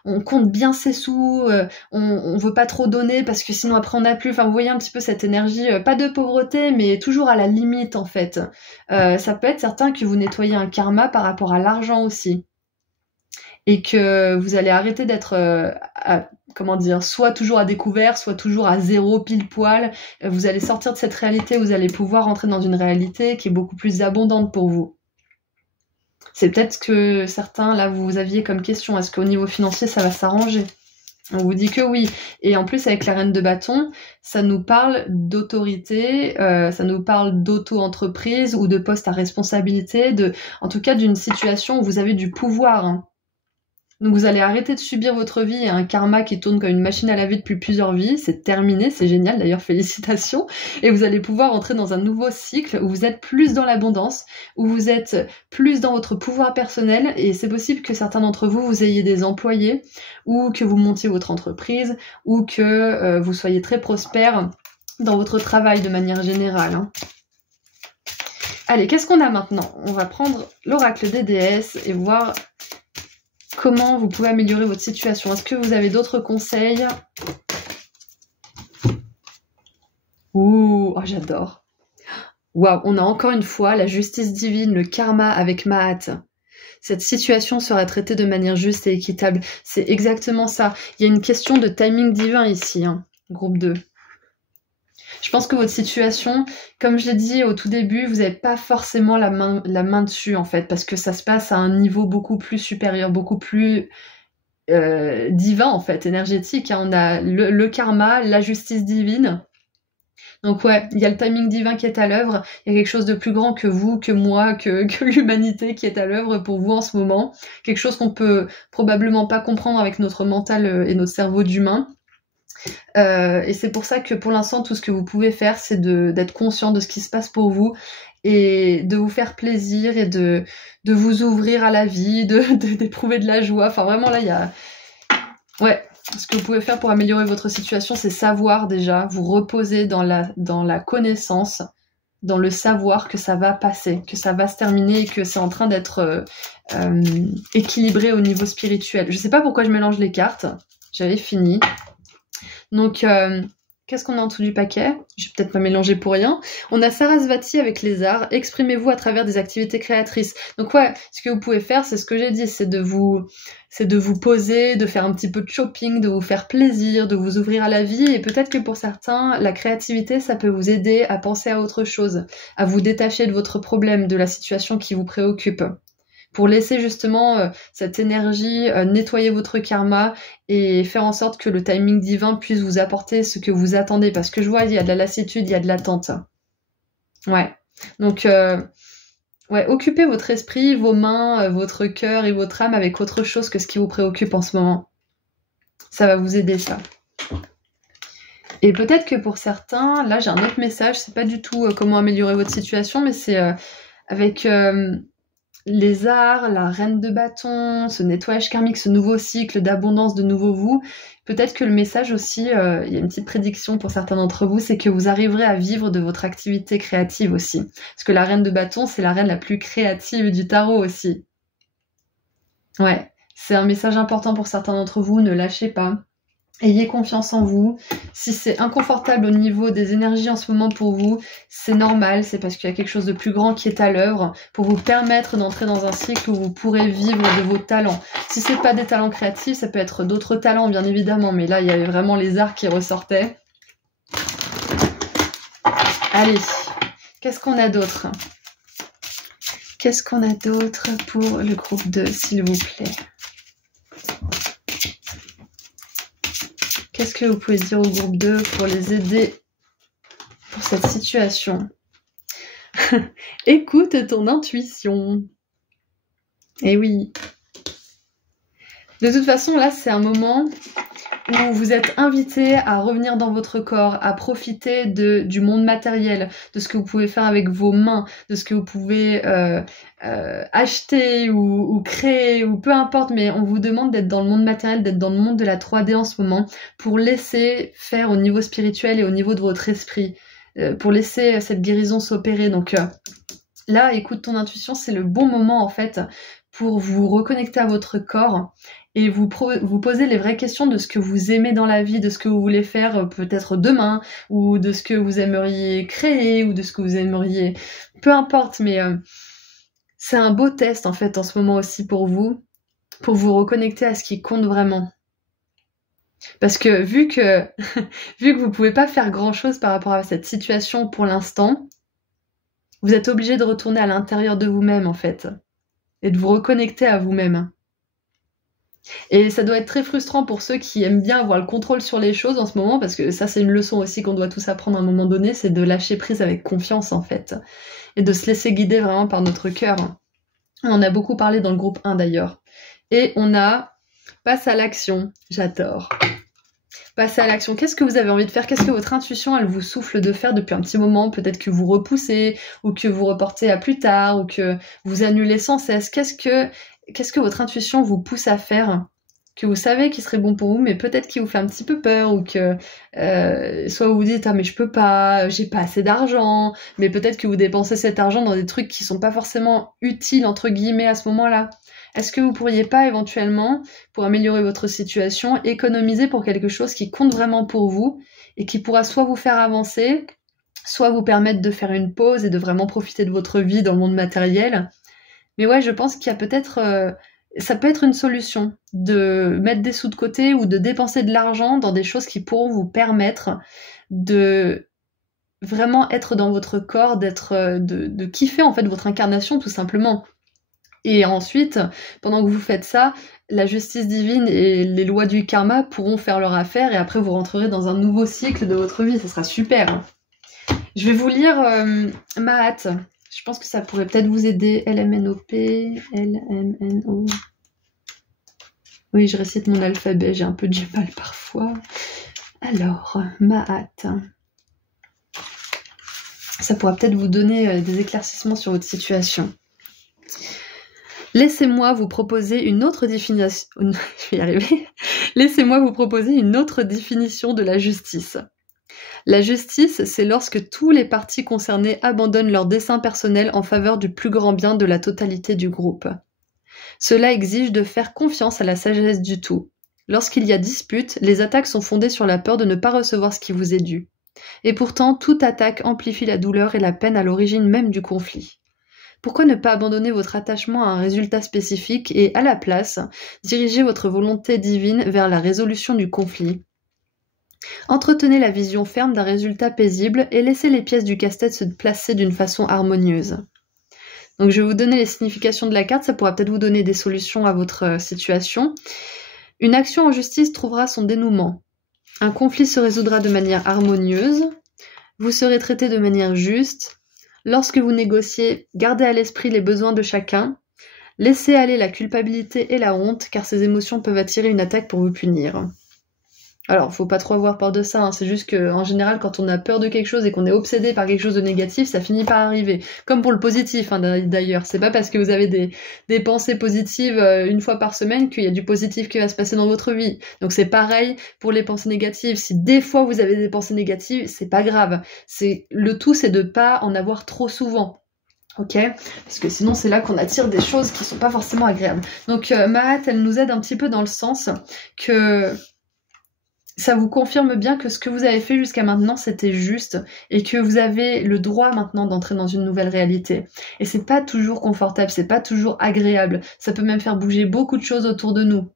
on compte bien ses sous, on veut pas trop donner parce que sinon après on n'a plus. Enfin, vous voyez un petit peu cette énergie, pas de pauvreté, mais toujours à la limite en fait. Ça peut être certain que vous nettoyez un karma par rapport à l'argent aussi. Et que vous allez arrêter d'être, comment dire, soit toujours à découvert, soit toujours à zéro pile poil. Vous allez sortir de cette réalité, vous allez pouvoir entrer dans une réalité qui est beaucoup plus abondante pour vous. C'est peut-être que certains, là, vous aviez comme question, est-ce qu'au niveau financier, ça va s'arranger? On vous dit que oui. Et en plus, avec la reine de bâton, ça nous parle d'autorité, ça nous parle d'auto-entreprise ou de poste à responsabilité, en tout cas d'une situation où vous avez du pouvoir, hein. Donc vous allez arrêter de subir votre vie et un karma qui tourne comme une machine à laver depuis plusieurs vies. C'est terminé, c'est génial d'ailleurs, félicitations. Et vous allez pouvoir entrer dans un nouveau cycle où vous êtes plus dans l'abondance, où vous êtes plus dans votre pouvoir personnel. Et c'est possible que certains d'entre vous, vous ayez des employés, ou que vous montiez votre entreprise, ou que vous soyez très prospère dans votre travail de manière générale, hein. Allez, qu'est-ce qu'on a maintenant? On va prendre l'oracle des déesses et voir comment vous pouvez améliorer votre situation. Est-ce que vous avez d'autres conseils? Ouh, oh, j'adore. Waouh, on a encore une fois la justice divine, le karma avec Mahat. Cette situation sera traitée de manière juste et équitable. C'est exactement ça. Il y a une question de timing divin ici, hein, groupe 2. Je pense que votre situation, comme je l'ai dit au tout début, vous n'avez pas forcément la main dessus, en fait, parce que ça se passe à un niveau beaucoup plus supérieur, beaucoup plus divin, en fait, énergétique, hein. On a le karma, la justice divine. Donc ouais, il y a le timing divin qui est à l'œuvre, il y a quelque chose de plus grand que vous, que moi, que l'humanité qui est à l'œuvre pour vous en ce moment. Quelque chose qu'on peut probablement pas comprendre avec notre mental et notre cerveau d'humain. Et c'est pour ça que pour l'instant, tout ce que vous pouvez faire, c'est d'être conscient de ce qui se passe pour vous et de vous faire plaisir et de vous ouvrir à la vie, d'éprouver de la joie. Enfin, vraiment, là, il y a... Ouais, ce que vous pouvez faire pour améliorer votre situation, c'est savoir déjà, vous reposer dans la connaissance, dans le savoir que ça va passer, que ça va se terminer et que c'est en train d'être équilibré au niveau spirituel. Je sais pas pourquoi je mélange les cartes, j'avais fini. Donc, qu'est-ce qu'on a en dessous du paquet? Je vais peut-être pas mélanger pour rien. On a Sarasvati avec les arts. Exprimez-vous à travers des activités créatrices. Donc ouais, ce que vous pouvez faire, c'est ce que j'ai dit, c'est de vous poser, de faire un petit peu de shopping, de vous faire plaisir, de vous ouvrir à la vie. Et peut-être que pour certains, la créativité, ça peut vous aider à penser à autre chose, à vous détacher de votre problème, de la situation qui vous préoccupe, pour laisser justement cette énergie nettoyer votre karma et faire en sorte que le timing divin puisse vous apporter ce que vous attendez. Parce que je vois, il y a de la lassitude, il y a de l'attente. Ouais. Donc, ouais, occupez votre esprit, vos mains, votre cœur et votre âme avec autre chose que ce qui vous préoccupe en ce moment. Ça va vous aider, ça. Et peut-être que pour certains, là j'ai un autre message, c'est pas du tout comment améliorer votre situation, mais c'est avec... les arts, la reine de bâton, ce nettoyage karmique, ce nouveau cycle d'abondance de nouveau vous, peut-être que le message aussi, il y a une petite prédiction pour certains d'entre vous, c'est que vous arriverez à vivre de votre activité créative aussi. Parce que la reine de bâton, c'est la reine la plus créative du tarot aussi. Ouais, c'est un message important pour certains d'entre vous, ne lâchez pas. Ayez confiance en vous. Si c'est inconfortable au niveau des énergies en ce moment pour vous, c'est normal, c'est parce qu'il y a quelque chose de plus grand qui est à l'œuvre pour vous permettre d'entrer dans un cycle où vous pourrez vivre de vos talents. Si c'est pas des talents créatifs, ça peut être d'autres talents bien évidemment, mais là il y avait vraiment les arts qui ressortaient. Allez, qu'est-ce qu'on a d'autre? Qu'est-ce qu'on a d'autre pour le groupe 2, s'il vous plaît? Qu'est-ce que vous pouvez dire au groupe 2 pour les aider pour cette situation? Écoute ton intuition. Eh oui. De toute façon, là, c'est un moment où vous êtes invité à revenir dans votre corps, à profiter du monde matériel, de ce que vous pouvez faire avec vos mains, de ce que vous pouvez acheter ou créer, ou peu importe, mais on vous demande d'être dans le monde matériel, d'être dans le monde de la 3D en ce moment, pour laisser faire au niveau spirituel et au niveau de votre esprit, pour laisser cette guérison s'opérer. Donc là, écoute ton intuition, c'est le bon moment en fait pour vous reconnecter à votre corps et vous poser les vraies questions de ce que vous aimez dans la vie, de ce que vous voulez faire peut-être demain, ou de ce que vous aimeriez créer, ou de ce que vous aimeriez... Peu importe, mais c'est un beau test en fait en ce moment aussi pour vous reconnecter à ce qui compte vraiment. Parce que vu que vous pouvez pas faire grand-chose par rapport à cette situation pour l'instant, vous êtes obligé de retourner à l'intérieur de vous-même en fait, et de vous reconnecter à vous-même. Et ça doit être très frustrant pour ceux qui aiment bien avoir le contrôle sur les choses en ce moment, parce que ça c'est une leçon aussi qu'on doit tous apprendre à un moment donné, c'est de lâcher prise avec confiance en fait, et de se laisser guider vraiment par notre cœur. On en a beaucoup parlé dans le groupe 1 d'ailleurs. Et on a passe à l'action, j'adore. Passez à l'action. Qu'est-ce que vous avez envie de faire? Qu'est-ce que votre intuition, elle vous souffle de faire depuis un petit moment? Peut-être que vous repoussez, ou que vous reportez à plus tard, ou que vous annulez sans cesse. Qu'est-ce que votre intuition vous pousse à faire? Que vous savez qui serait bon pour vous, mais peut-être qui vous fait un petit peu peur, ou que soit vous vous dites ah mais je peux pas, j'ai pas assez d'argent, mais peut-être que vous dépensez cet argent dans des trucs qui sont pas forcément utiles entre guillemets à ce moment-là. Est-ce que vous pourriez pas éventuellement, pour améliorer votre situation, économiser pour quelque chose qui compte vraiment pour vous et qui pourra soit vous faire avancer, soit vous permettre de faire une pause et de vraiment profiter de votre vie dans le monde matériel? Mais ouais, je pense qu'il y a peut-être... ça peut être une solution de mettre des sous de côté ou de dépenser de l'argent dans des choses qui pourront vous permettre de vraiment être dans votre corps, de kiffer en fait votre incarnation tout simplement. Et ensuite, pendant que vous faites ça, la justice divine et les lois du karma pourront faire leur affaire et après vous rentrerez dans un nouveau cycle de votre vie, ça sera super. Je vais vous lire Mahat. Je pense que ça pourrait peut-être vous aider. LMNOP, LMNO. Oui, je récite mon alphabet, j'ai un peu du mal parfois. Alors, Mahat. Ça pourra peut-être vous donner des éclaircissements sur votre situation. Laissez-moi vous proposer une autre définition. Je vais y arriver. Laissez-moi vous proposer une autre définition de la justice. La justice, c'est lorsque tous les parties concernées abandonnent leur dessein personnel en faveur du plus grand bien de la totalité du groupe. Cela exige de faire confiance à la sagesse du tout. Lorsqu'il y a dispute, les attaques sont fondées sur la peur de ne pas recevoir ce qui vous est dû. Et pourtant, toute attaque amplifie la douleur et la peine à l'origine même du conflit. Pourquoi ne pas abandonner votre attachement à un résultat spécifique et, à la place, diriger votre volonté divine vers la résolution du conflit? Entretenez la vision ferme d'un résultat paisible et laissez les pièces du casse-tête se placer d'une façon harmonieuse. Donc je vais vous donner les significations de la carte, ça pourra peut-être vous donner des solutions à votre situation. Une action en justice trouvera son dénouement. Un conflit se résoudra de manière harmonieuse. Vous serez traité de manière juste. Lorsque vous négociez, gardez à l'esprit les besoins de chacun. Laissez aller la culpabilité et la honte, car ces émotions peuvent attirer une attaque pour vous punir. Alors, faut pas trop avoir peur de ça, hein. C'est juste qu'en général, quand on a peur de quelque chose et qu'on est obsédé par quelque chose de négatif, ça finit par arriver. Comme pour le positif, hein, d'ailleurs. C'est pas parce que vous avez des pensées positives une fois par semaine qu'il y a du positif qui va se passer dans votre vie. Donc c'est pareil pour les pensées négatives. Si des fois vous avez des pensées négatives, c'est pas grave. Le tout, c'est de pas en avoir trop souvent. Ok, parce que sinon c'est là qu'on attire des choses qui sont pas forcément agréables. Donc Mahat, elle nous aide un petit peu dans le sens que ça vous confirme bien que ce que vous avez fait jusqu'à maintenant, c'était juste et que vous avez le droit maintenant d'entrer dans une nouvelle réalité. Et c'est pas toujours confortable, c'est pas toujours agréable. Ça peut même faire bouger beaucoup de choses autour de nous.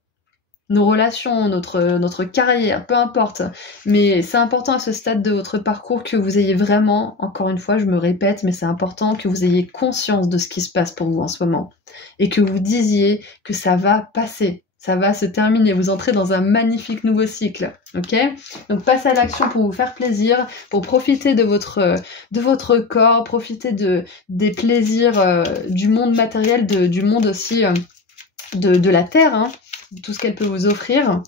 Nos relations, notre carrière, peu importe. Mais c'est important à ce stade de votre parcours que vous ayez vraiment, encore une fois, je me répète, mais c'est important que vous ayez conscience de ce qui se passe pour vous en ce moment. Et que vous disiez que ça va passer. Ça va se terminer, vous entrez dans un magnifique nouveau cycle, ok? Donc passez à l'action pour vous faire plaisir, pour profiter de votre corps, profiter des plaisirs du monde matériel, du monde aussi de la Terre, hein, tout ce qu'elle peut vous offrir.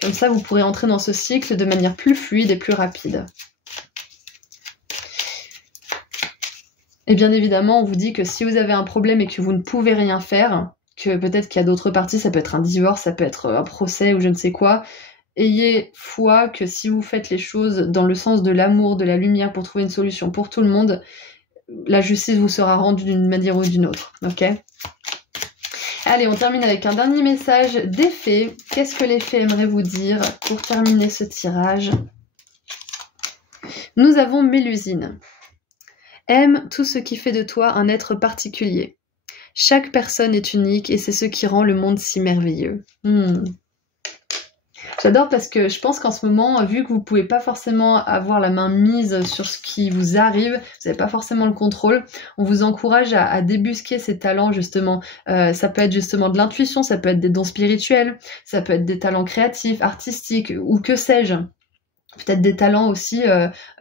Comme ça, vous pourrez entrer dans ce cycle de manière plus fluide et plus rapide. Et bien évidemment, on vous dit que si vous avez un problème et que vous ne pouvez rien faire, que peut-être qu'il y a d'autres parties, ça peut être un divorce, ça peut être un procès ou je ne sais quoi. Ayez foi que si vous faites les choses dans le sens de l'amour, de la lumière pour trouver une solution pour tout le monde, la justice vous sera rendue d'une manière ou d'une autre, ok? Allez, on termine avec un dernier message des fées. Qu'est-ce que les fées aimeraient vous dire pour terminer ce tirage? Nous avons Mélusine. Aime tout ce qui fait de toi un être particulier. Chaque personne est unique et c'est ce qui rend le monde si merveilleux. J'adore parce que je pense qu'en ce moment, vu que vous pouvez pas forcément avoir la main mise sur ce qui vous arrive, vous n'avez pas forcément le contrôle, on vous encourage à débusquer ces talents justement. Ça peut être justement de l'intuition, ça peut être des dons spirituels, ça peut être des talents créatifs, artistiques ou que sais-je. Peut-être des talents aussi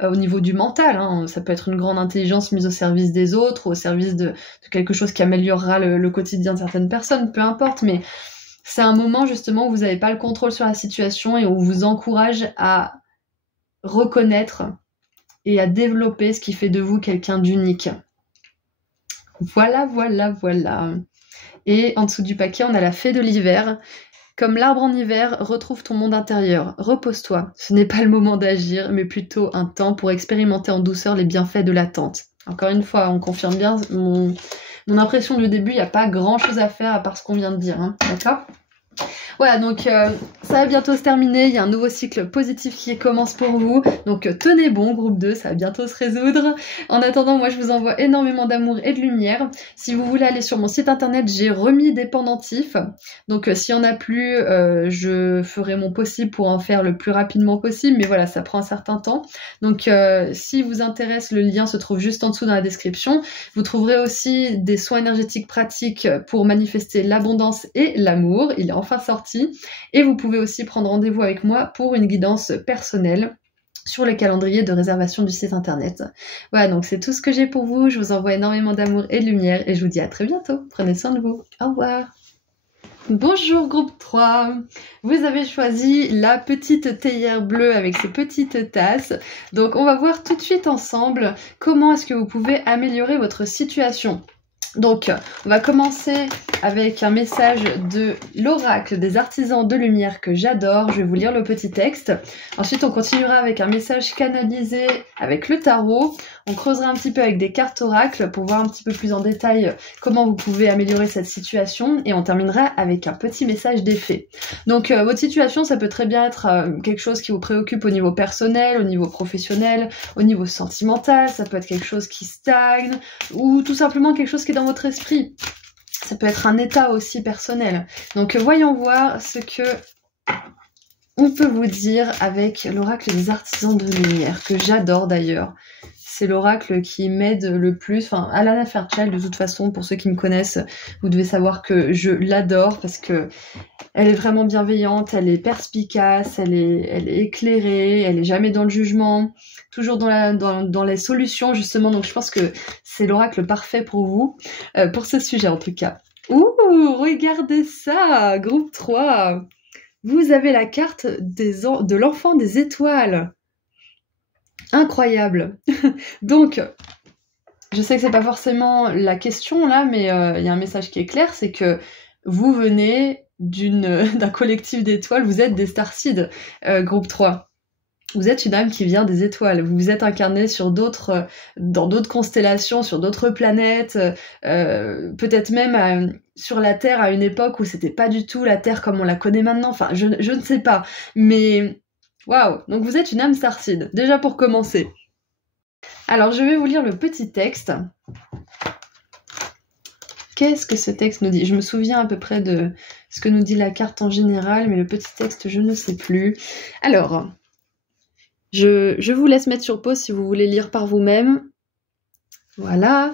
au niveau du mental, hein. Ça peut être une grande intelligence mise au service des autres, au service de quelque chose qui améliorera le quotidien de certaines personnes, peu importe, mais c'est un moment justement où vous n'avez pas le contrôle sur la situation et où on vous encourage à reconnaître et à développer ce qui fait de vous quelqu'un d'unique. Voilà, voilà, voilà. Et en dessous du paquet, on a la fée de l'hiver. Comme l'arbre en hiver, retrouve ton monde intérieur. Repose-toi. Ce n'est pas le moment d'agir, mais plutôt un temps pour expérimenter en douceur les bienfaits de l'attente. Encore une fois, on confirme bien mon impression du début. Il n'y a pas grand-chose à faire à part ce qu'on vient de dire. Hein. D'accord ? Voilà, donc ça va bientôt se terminer, il y a un nouveau cycle positif qui commence pour vous, donc tenez bon, groupe 2, ça va bientôt se résoudre. En attendant, moi je vous envoie énormément d'amour et de lumière. Si vous voulez aller sur mon site internet, j'ai remis des pendentifs, donc s'il y en a plus, je ferai mon possible pour en faire le plus rapidement possible, mais voilà, ça prend un certain temps. Donc si vous intéresse, le lien se trouve juste en dessous dans la description. Vous trouverez aussi des soins énergétiques pratiques pour manifester l'abondance et l'amour, il est enfin sorti. Et vous pouvez aussi prendre rendez-vous avec moi pour une guidance personnelle sur le calendrier de réservation du site internet. Voilà, donc c'est tout ce que j'ai pour vous. Je vous envoie énormément d'amour et de lumière et je vous dis à très bientôt. Prenez soin de vous. Au revoir. Bonjour groupe 3, vous avez choisi la petite théière bleue avec ses petites tasses. Donc on va voir tout de suite ensemble comment est-ce que vous pouvez améliorer votre situation. Donc, on va commencer avec un message de l'oracle des artisans de lumière que j'adore. Je vais vous lire le petit texte. Ensuite, on continuera avec un message canalisé avec le tarot. On creusera un petit peu avec des cartes oracles pour voir un petit peu plus en détail comment vous pouvez améliorer cette situation. Et on terminera avec un petit message d'effet. Donc, votre situation, ça peut très bien être quelque chose qui vous préoccupe au niveau personnel, au niveau professionnel, au niveau sentimental. Ça peut être quelque chose qui stagne ou tout simplement quelque chose qui est dans votre esprit. Ça peut être un état aussi personnel. Donc voyons voir ce que on peut vous dire avec l'oracle des artisans de lumière, que j'adore d'ailleurs. C'est l'oracle qui m'aide le plus. Enfin, Alana Fairchild, de toute façon, pour ceux qui me connaissent, vous devez savoir que je l'adore parce que elle est vraiment bienveillante, elle est perspicace, elle est éclairée, elle est jamais dans le jugement, toujours dans les solutions justement. Donc je pense que c'est l'oracle parfait pour vous, pour ce sujet en tout cas. Ouh, regardez ça, groupe 3. Vous avez la carte de l'enfant des étoiles. Incroyable. Donc, je sais que c'est pas forcément la question là, mais il y a un message qui est clair, c'est que vous venez d'un collectif d'étoiles, vous êtes des starseeds, groupe 3. Vous êtes une âme qui vient des étoiles, vous vous êtes incarné dans d'autres constellations, sur d'autres planètes, peut-être même sur la Terre à une époque où c'était pas du tout la Terre comme on la connaît maintenant, enfin je ne sais pas, mais Waouh! Donc vous êtes une âme starseed, déjà pour commencer. Alors je vais vous lire le petit texte. Qu'est-ce que ce texte nous dit? Je me souviens à peu près de ce que nous dit la carte en général, mais le petit texte, je ne sais plus. Alors, je vous laisse mettre sur pause si vous voulez lire par vous-même. Voilà.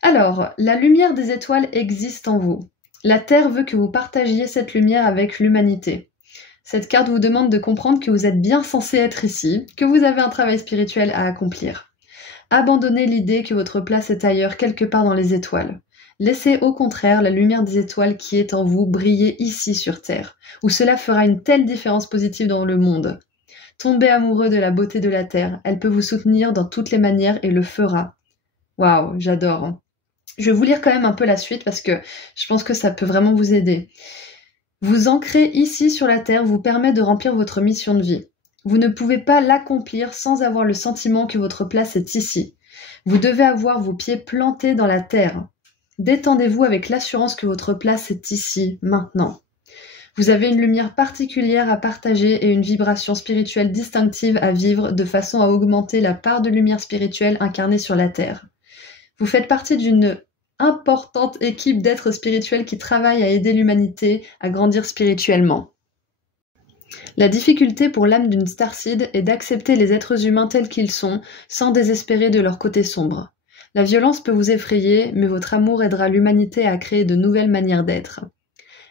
Alors, la lumière des étoiles existe en vous. La Terre veut que vous partagiez cette lumière avec l'humanité. Cette carte vous demande de comprendre que vous êtes bien censé être ici, que vous avez un travail spirituel à accomplir. Abandonnez l'idée que votre place est ailleurs, quelque part dans les étoiles. Laissez au contraire la lumière des étoiles qui est en vous briller ici sur Terre, où cela fera une telle différence positive dans le monde. Tombez amoureux de la beauté de la Terre, elle peut vous soutenir dans toutes les manières et le fera. Waouh, j'adore. Je vais vous lire quand même un peu la suite parce que je pense que ça peut vraiment vous aider. Vous ancrer ici sur la Terre vous permet de remplir votre mission de vie. Vous ne pouvez pas l'accomplir sans avoir le sentiment que votre place est ici. Vous devez avoir vos pieds plantés dans la Terre. Détendez-vous avec l'assurance que votre place est ici, maintenant. Vous avez une lumière particulière à partager et une vibration spirituelle distinctive à vivre de façon à augmenter la part de lumière spirituelle incarnée sur la Terre. Vous faites partie d'une importante équipe d'êtres spirituels qui travaillent à aider l'humanité à grandir spirituellement. La difficulté pour l'âme d'une starseed est d'accepter les êtres humains tels qu'ils sont, sans désespérer de leur côté sombre. La violence peut vous effrayer, mais votre amour aidera l'humanité à créer de nouvelles manières d'être.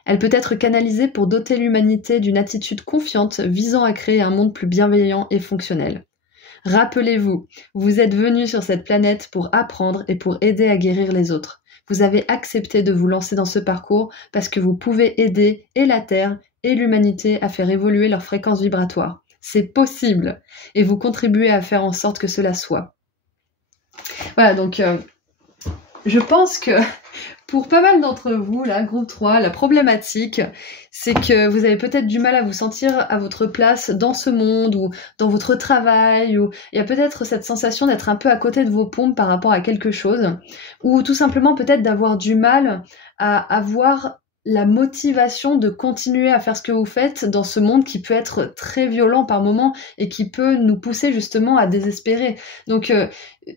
Elle peut être canalisée pour doter l'humanité d'une attitude confiante visant à créer un monde plus bienveillant et fonctionnel. Rappelez-vous, vous êtes venu sur cette planète pour apprendre et pour aider à guérir les autres. Vous avez accepté de vous lancer dans ce parcours parce que vous pouvez aider et la Terre et l'humanité à faire évoluer leur fréquence vibratoire. C'est possible et vous contribuez à faire en sorte que cela soit. Voilà, donc je pense que pour pas mal d'entre vous, là, groupe 3, la problématique, c'est que vous avez peut-être du mal à vous sentir à votre place dans ce monde ou dans votre travail, ou il y a peut-être cette sensation d'être un peu à côté de vos pompes par rapport à quelque chose, ou tout simplement peut-être d'avoir du mal à avoir la motivation de continuer à faire ce que vous faites dans ce monde qui peut être très violent par moments et qui peut nous pousser justement à désespérer. Donc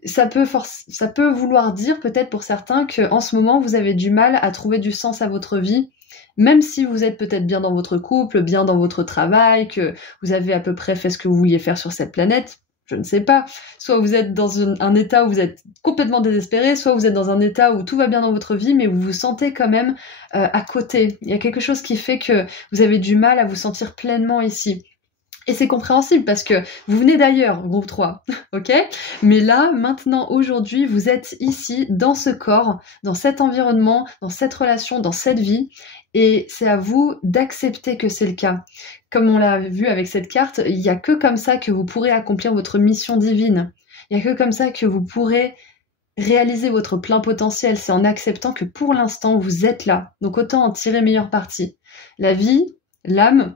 ça peut vouloir dire peut-être pour certains qu'en ce moment vous avez du mal à trouver du sens à votre vie, même si vous êtes peut-être bien dans votre couple, bien dans votre travail, que vous avez à peu près fait ce que vous vouliez faire sur cette planète. Je ne sais pas, soit vous êtes dans un état où vous êtes complètement désespéré, soit vous êtes dans un état où tout va bien dans votre vie, mais vous vous sentez quand même à côté. Il y a quelque chose qui fait que vous avez du mal à vous sentir pleinement ici. Et c'est compréhensible parce que vous venez d'ailleurs, groupe 3, ok? Mais là, maintenant, aujourd'hui, vous êtes ici, dans ce corps, dans cet environnement, dans cette relation, dans cette vie, et c'est à vous d'accepter que c'est le cas. Comme on l'a vu avec cette carte, il n'y a que comme ça que vous pourrez accomplir votre mission divine. Il n'y a que comme ça que vous pourrez réaliser votre plein potentiel. C'est en acceptant que pour l'instant, vous êtes là. Donc autant en tirer meilleure partie. La vie, l'âme,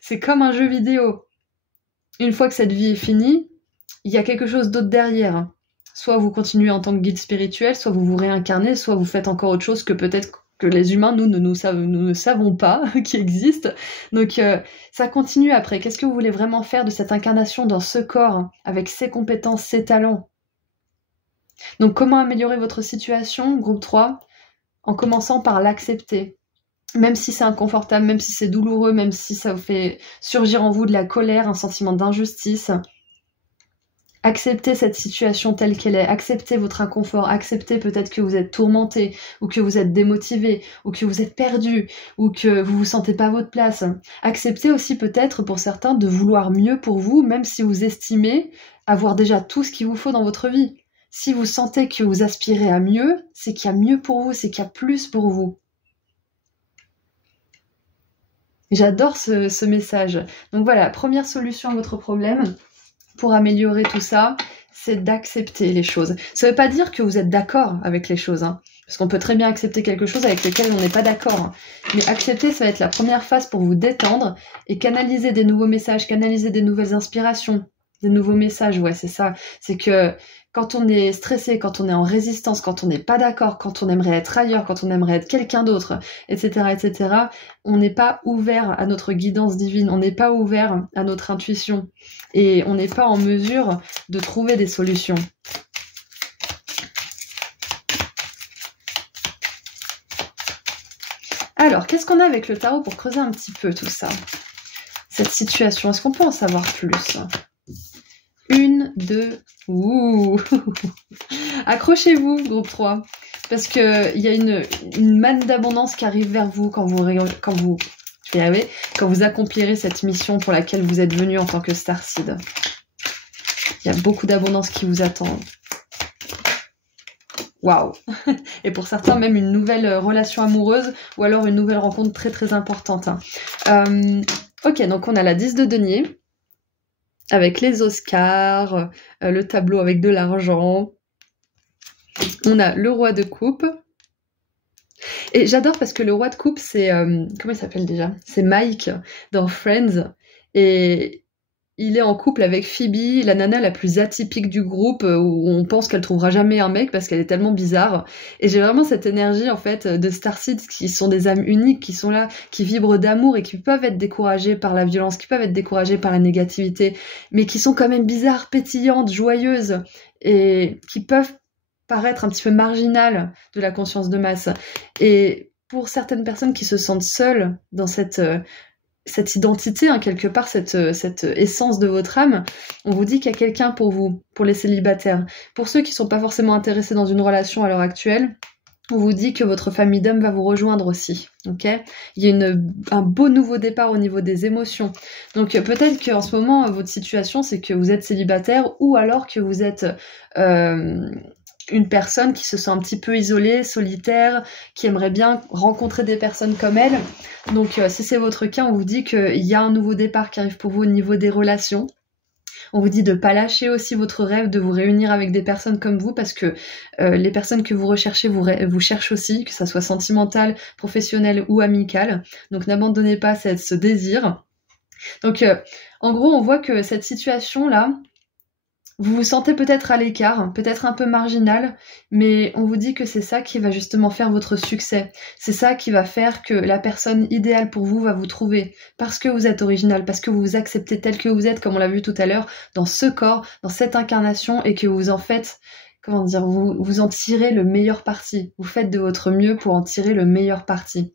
c'est comme un jeu vidéo. Une fois que cette vie est finie, il y a quelque chose d'autre derrière. Soit vous continuez en tant que guide spirituel, soit vous vous réincarnez, soit vous faites encore autre chose que peut-être que les humains, nous ne savons pas qui existe. Donc ça continue après. Qu'est-ce que vous voulez vraiment faire de cette incarnation dans ce corps, avec ses compétences, ses talents? Donc comment améliorer votre situation, groupe 3? En commençant par l'accepter. Même si c'est inconfortable, même si c'est douloureux, même si ça vous fait surgir en vous de la colère, un sentiment d'injustice, acceptez cette situation telle qu'elle est, acceptez votre inconfort, acceptez peut-être que vous êtes tourmenté, ou que vous êtes démotivé, ou que vous êtes perdu, ou que vous vous sentez pas à votre place. Acceptez aussi peut-être pour certains de vouloir mieux pour vous, même si vous estimez avoir déjà tout ce qu'il vous faut dans votre vie. Si vous sentez que vous aspirez à mieux, c'est qu'il y a mieux pour vous, c'est qu'il y a plus pour vous. J'adore ce message. Donc voilà, première solution à votre problème pour améliorer tout ça, c'est d'accepter les choses. Ça ne veut pas dire que vous êtes d'accord avec les choses, hein, parce qu'on peut très bien accepter quelque chose avec lequel on n'est pas d'accord. Hein. Mais accepter, ça va être la première phase pour vous détendre et canaliser des nouveaux messages, canaliser des nouvelles inspirations, des nouveaux messages, ouais, c'est ça. C'est que quand on est stressé, quand on est en résistance, quand on n'est pas d'accord, quand on aimerait être ailleurs, quand on aimerait être quelqu'un d'autre, etc., etc., on n'est pas ouvert à notre guidance divine, on n'est pas ouvert à notre intuition et on n'est pas en mesure de trouver des solutions. Alors, qu'est-ce qu'on a avec le tarot pour creuser un petit peu tout ça? Cette situation, est-ce qu'on peut en savoir plus? 1, 2, ouh. Accrochez-vous, groupe 3, parce qu'il y a une manne d'abondance qui arrive vers vous quand vous accomplirez cette mission pour laquelle vous êtes venu en tant que Starseed. Il y a beaucoup d'abondance qui vous attend. Waouh! Et pour certains, même une nouvelle relation amoureuse ou alors une nouvelle rencontre très très importante. Ok, donc on a la 10 de denier avec les Oscars, le tableau avec de l'argent. On a le roi de coupe. Et j'adore parce que le roi de coupe, c'est... comment il s'appelle déjà? C'est Mike dans Friends. Et il est en couple avec Phoebe, la nana la plus atypique du groupe, où on pense qu'elle trouvera jamais un mec parce qu'elle est tellement bizarre. Et j'ai vraiment cette énergie, en fait, de Starseeds qui sont des âmes uniques, qui sont là, qui vibrent d'amour et qui peuvent être découragées par la violence, qui peuvent être découragées par la négativité, mais qui sont quand même bizarres, pétillantes, joyeuses, et qui peuvent paraître un petit peu marginales de la conscience de masse. Et pour certaines personnes qui se sentent seules dans cette identité, hein, quelque part, cette essence de votre âme, on vous dit qu'il y a quelqu'un pour vous, pour les célibataires. Pour ceux qui sont pas forcément intéressés dans une relation à l'heure actuelle, on vous dit que votre famille d'hommes va vous rejoindre aussi, ok? Il y a un beau nouveau départ au niveau des émotions. Donc peut-être qu'en ce moment, votre situation, c'est que vous êtes célibataire ou alors que vous êtes... une personne qui se sent un petit peu isolée, solitaire, qui aimerait bien rencontrer des personnes comme elle. Donc si c'est votre cas, on vous dit qu'il y a un nouveau départ qui arrive pour vous au niveau des relations. On vous dit de ne pas lâcher aussi votre rêve, de vous réunir avec des personnes comme vous, parce que les personnes que vous recherchez vous cherchent aussi, que ça soit sentimental, professionnel ou amical. Donc n'abandonnez pas ce désir. Donc en gros, on voit que cette situation-là, vous vous sentez peut-être à l'écart, peut-être un peu marginal, mais on vous dit que c'est ça qui va justement faire votre succès. C'est ça qui va faire que la personne idéale pour vous va vous trouver. Parce que vous êtes original, parce que vous vous acceptez tel que vous êtes, comme on l'a vu tout à l'heure, dans ce corps, dans cette incarnation, et que vous en faites, comment dire, vous en tirez le meilleur parti. Vous faites de votre mieux pour en tirer le meilleur parti.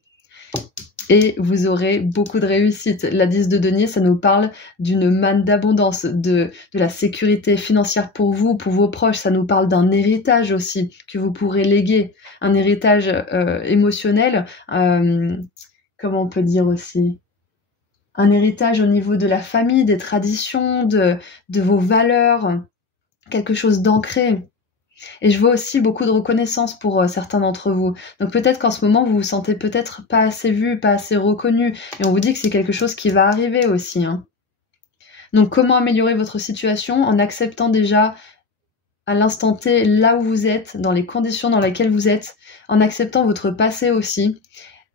Et vous aurez beaucoup de réussite. La 10 de denier, ça nous parle d'une manne d'abondance, de la sécurité financière pour vous, pour vos proches. Ça nous parle d'un héritage aussi que vous pourrez léguer. Un héritage émotionnel, comment on peut dire aussi? Un héritage au niveau de la famille, des traditions, de vos valeurs. Quelque chose d'ancré. Et je vois aussi beaucoup de reconnaissance pour certains d'entre vous. Donc peut-être qu'en ce moment, vous vous sentez peut-être pas assez vu, pas assez reconnu. Et on vous dit que c'est quelque chose qui va arriver aussi. Hein. Donc comment améliorer votre situation? En acceptant déjà à l'instant T là où vous êtes, dans les conditions dans lesquelles vous êtes, en acceptant votre passé aussi,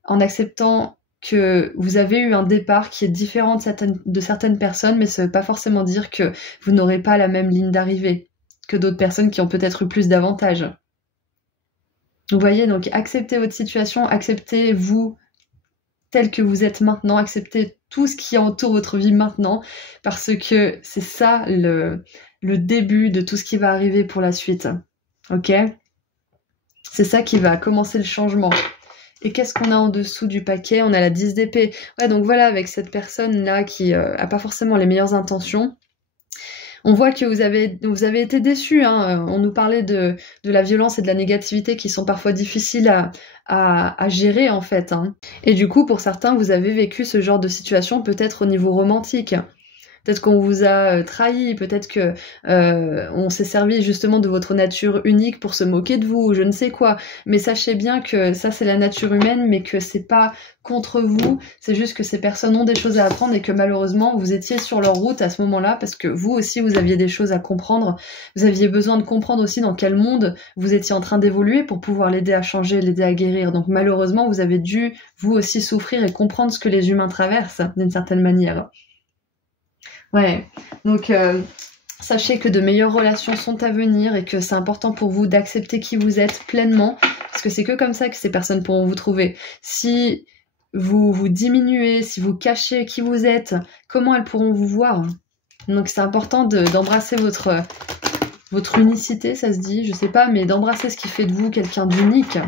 en acceptant que vous avez eu un départ qui est différent de certaines personnes, mais ça ne veut pas forcément dire que vous n'aurez pas la même ligne d'arrivée que d'autres personnes qui ont peut-être eu plus d'avantages. Vous voyez, donc acceptez votre situation, acceptez-vous tel que vous êtes maintenant, acceptez tout ce qui entoure votre vie maintenant, parce que c'est ça le début de tout ce qui va arriver pour la suite. Ok? C'est ça qui va commencer le changement. Et qu'est-ce qu'on a en dessous du paquet? On a la 10 d'épée. Ouais, donc voilà, avec cette personne-là qui a pas forcément les meilleures intentions, on voit que vous avez été déçus. Hein. On nous parlait de la violence et de la négativité qui sont parfois difficiles à gérer en fait. Hein. Et du coup, pour certains, vous avez vécu ce genre de situation peut-être au niveau romantique. Peut-être qu'on vous a trahi, peut-être que on s'est servi justement de votre nature unique pour se moquer de vous, je ne sais quoi. Mais sachez bien que ça c'est la nature humaine, mais que c'est pas contre vous, c'est juste que ces personnes ont des choses à apprendre et que malheureusement vous étiez sur leur route à ce moment-là parce que vous aussi vous aviez des choses à comprendre. Vous aviez besoin de comprendre aussi dans quel monde vous étiez en train d'évoluer pour pouvoir l'aider à changer, l'aider à guérir. Donc malheureusement vous avez dû vous aussi souffrir et comprendre ce que les humains traversent d'une certaine manière. Ouais, donc Sachez que de meilleures relations sont à venir et que c'est important pour vous d'accepter qui vous êtes pleinement, parce que c'est que comme ça que ces personnes pourront vous trouver. Si vous vous diminuez, si vous cachez qui vous êtes, comment elles pourront vous voir? Donc c'est important d'embrasser votre unicité, ça se dit, je sais pas, mais d'embrasser ce qui fait de vous quelqu'un d'unique.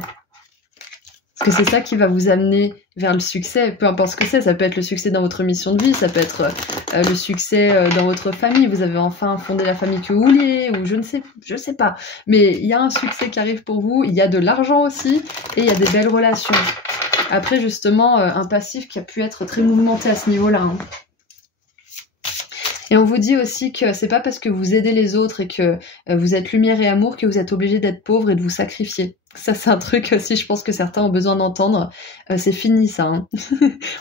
Parce que c'est ça qui va vous amener vers le succès, peu importe ce que c'est. Ça peut être le succès dans votre mission de vie, ça peut être le succès dans votre famille. Vous avez enfin fondé la famille que vous vouliez, ou je sais pas. Mais il y a un succès qui arrive pour vous, il y a de l'argent aussi, et il y a des belles relations. Après, justement, un passif qui a pu être très mouvementé à ce niveau-là. Hein. Et on vous dit aussi que c'est pas parce que vous aidez les autres et que vous êtes lumière et amour que vous êtes obligé d'être pauvre et de vous sacrifier. Ça, c'est un truc aussi, je pense que certains ont besoin d'entendre. C'est fini, ça. Hein.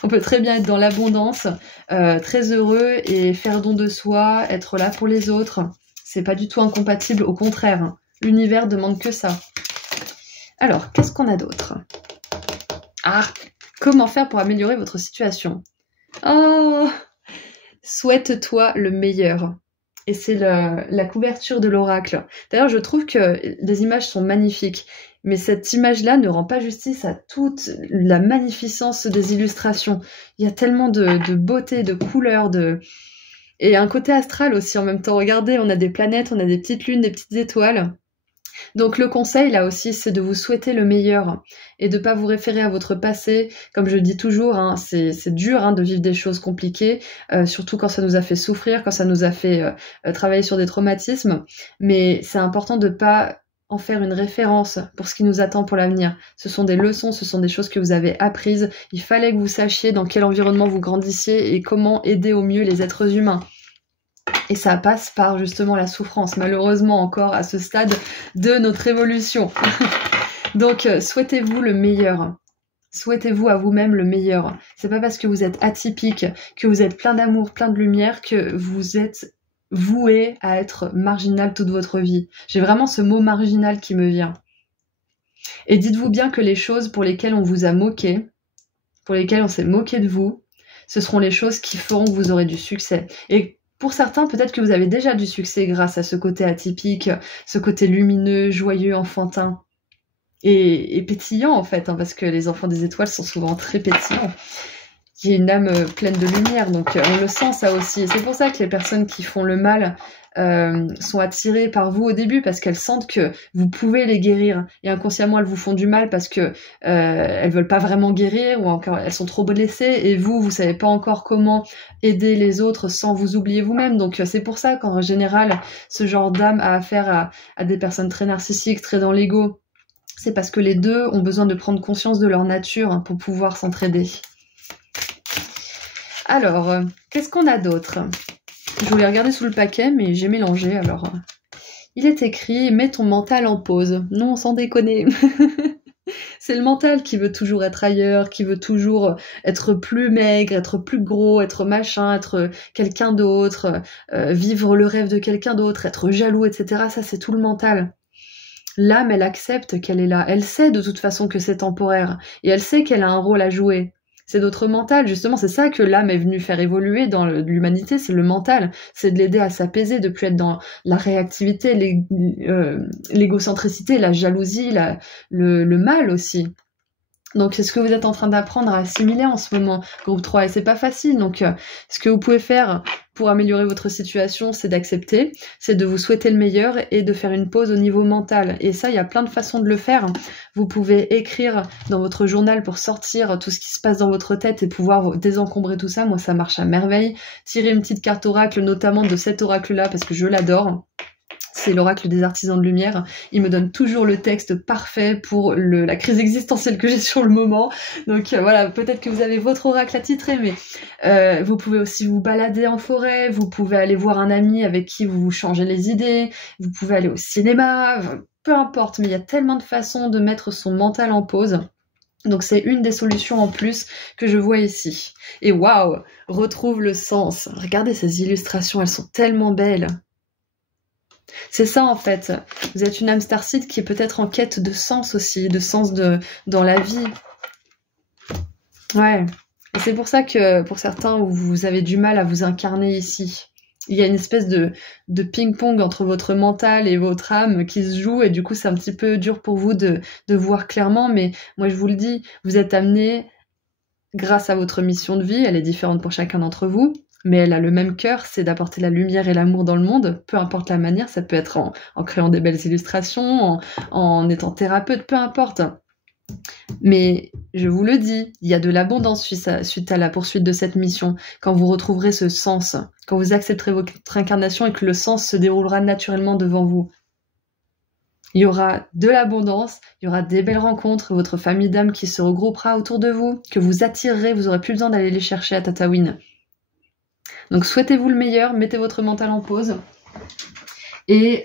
On peut très bien être dans l'abondance, très heureux et faire don de soi, être là pour les autres. C'est pas du tout incompatible, au contraire. Hein. L'univers demande que ça. Alors, qu'est-ce qu'on a d'autre? Ah, comment faire pour améliorer votre situation? Oh, souhaite-toi le meilleur. Et c'est la couverture de l'oracle. D'ailleurs, je trouve que les images sont magnifiques. Mais cette image-là ne rend pas justice à toute la magnificence des illustrations. Il y a tellement de beauté, de couleurs, et un côté astral aussi en même temps. Regardez, on a des planètes, on a des petites lunes, des petites étoiles. Donc le conseil là aussi, c'est de vous souhaiter le meilleur et de pas vous référer à votre passé. Comme je dis toujours, hein, c'est dur hein, de vivre des choses compliquées, surtout quand ça nous a fait souffrir, quand ça nous a fait travailler sur des traumatismes. Mais c'est important de pas en faire une référence pour ce qui nous attend pour l'avenir. Ce sont des leçons, ce sont des choses que vous avez apprises. Il fallait que vous sachiez dans quel environnement vous grandissiez et comment aider au mieux les êtres humains. Et ça passe par justement la souffrance, malheureusement encore à ce stade de notre évolution. Donc souhaitez-vous le meilleur. Souhaitez-vous à vous-même le meilleur. C'est pas parce que vous êtes atypique, que vous êtes plein d'amour, plein de lumière, que vous êtes voué à être marginal toute votre vie. J'ai vraiment ce mot marginal qui me vient. Et dites-vous bien que les choses pour lesquelles on vous a moqué, pour lesquelles on s'est moqué de vous, ce seront les choses qui feront que vous aurez du succès. Et pour certains, peut-être que vous avez déjà du succès grâce à ce côté atypique, ce côté lumineux, joyeux, enfantin et pétillant en fait, hein, parce que les enfants des étoiles sont souvent très pétillants. Il y a une âme pleine de lumière, donc on le sent ça aussi. Et c'est pour ça que les personnes qui font le mal sont attirées par vous au début, parce qu'elles sentent que vous pouvez les guérir. Et inconsciemment, elles vous font du mal parce que elles veulent pas vraiment guérir, ou encore elles sont trop blessées, et vous savez pas encore comment aider les autres sans vous oublier vous-même. Donc c'est pour ça qu'en général, ce genre d'âme a affaire à des personnes très narcissiques, très dans l'ego. C'est parce que les deux ont besoin de prendre conscience de leur nature hein, pour pouvoir s'entraider. Alors, qu'est-ce qu'on a d'autre? Je voulais regarder sous le paquet, mais j'ai mélangé, alors... Il est écrit « Mets ton mental en pause ». Non, sans déconner. C'est le mental qui veut toujours être ailleurs, qui veut toujours être plus maigre, être plus gros, être machin, être quelqu'un d'autre, vivre le rêve de quelqu'un d'autre, être jaloux, etc. Ça, c'est tout le mental. L'âme, elle accepte qu'elle est là. Elle sait de toute façon que c'est temporaire. Et elle sait qu'elle a un rôle à jouer. C'est notre mental, justement, c'est ça que l'âme est venue faire évoluer dans l'humanité, c'est le mental, c'est de l'aider à s'apaiser, de plus être dans la réactivité, l'égocentricité, la jalousie, le mal aussi. Donc c'est ce que vous êtes en train d'apprendre à assimiler en ce moment, groupe 3, et c'est pas facile. Donc ce que vous pouvez faire pour améliorer votre situation, c'est d'accepter, c'est de vous souhaiter le meilleur et de faire une pause au niveau mental. Et ça, il y a plein de façons de le faire. Vous pouvez écrire dans votre journal pour sortir tout ce qui se passe dans votre tête et pouvoir désencombrer tout ça. Moi, ça marche à merveille. Tirer une petite carte oracle, notamment de cet oracle-là, parce que je l'adore. C'est l'oracle des artisans de lumière. Il me donne toujours le texte parfait pour la crise existentielle que j'ai sur le moment. Donc voilà, peut-être que vous avez votre oracle attitré, mais vous pouvez aussi vous balader en forêt, vous pouvez aller voir un ami avec qui vous changez les idées, vous pouvez aller au cinéma, peu importe, mais il y a tellement de façons de mettre son mental en pause. Donc c'est une des solutions en plus que je vois ici. Et waouh, retrouve le sens. Regardez ces illustrations, elles sont tellement belles. C'est ça en fait, vous êtes une âme starseed qui est peut-être en quête de sens aussi, de sens dans la vie. Ouais, et c'est pour ça que pour certains vous avez du mal à vous incarner ici. il y a une espèce de ping-pong entre votre mental et votre âme qui se joue, et du coup c'est un petit peu dur pour vous de voir clairement, mais moi je vous le dis, vous êtes amené, grâce à votre mission de vie, elle est différente pour chacun d'entre vous, mais elle a le même cœur, c'est d'apporter la lumière et l'amour dans le monde, peu importe la manière, ça peut être en créant des belles illustrations, en étant thérapeute, peu importe. Mais je vous le dis, il y a de l'abondance suite à la poursuite de cette mission, quand vous retrouverez ce sens, quand vous accepterez votre incarnation et que le sens se déroulera naturellement devant vous. Il y aura de l'abondance, il y aura des belles rencontres, votre famille d'âmes qui se regroupera autour de vous, que vous attirerez, vous n'aurez plus besoin d'aller les chercher à Tatooine. Donc souhaitez-vous le meilleur, mettez votre mental en pause et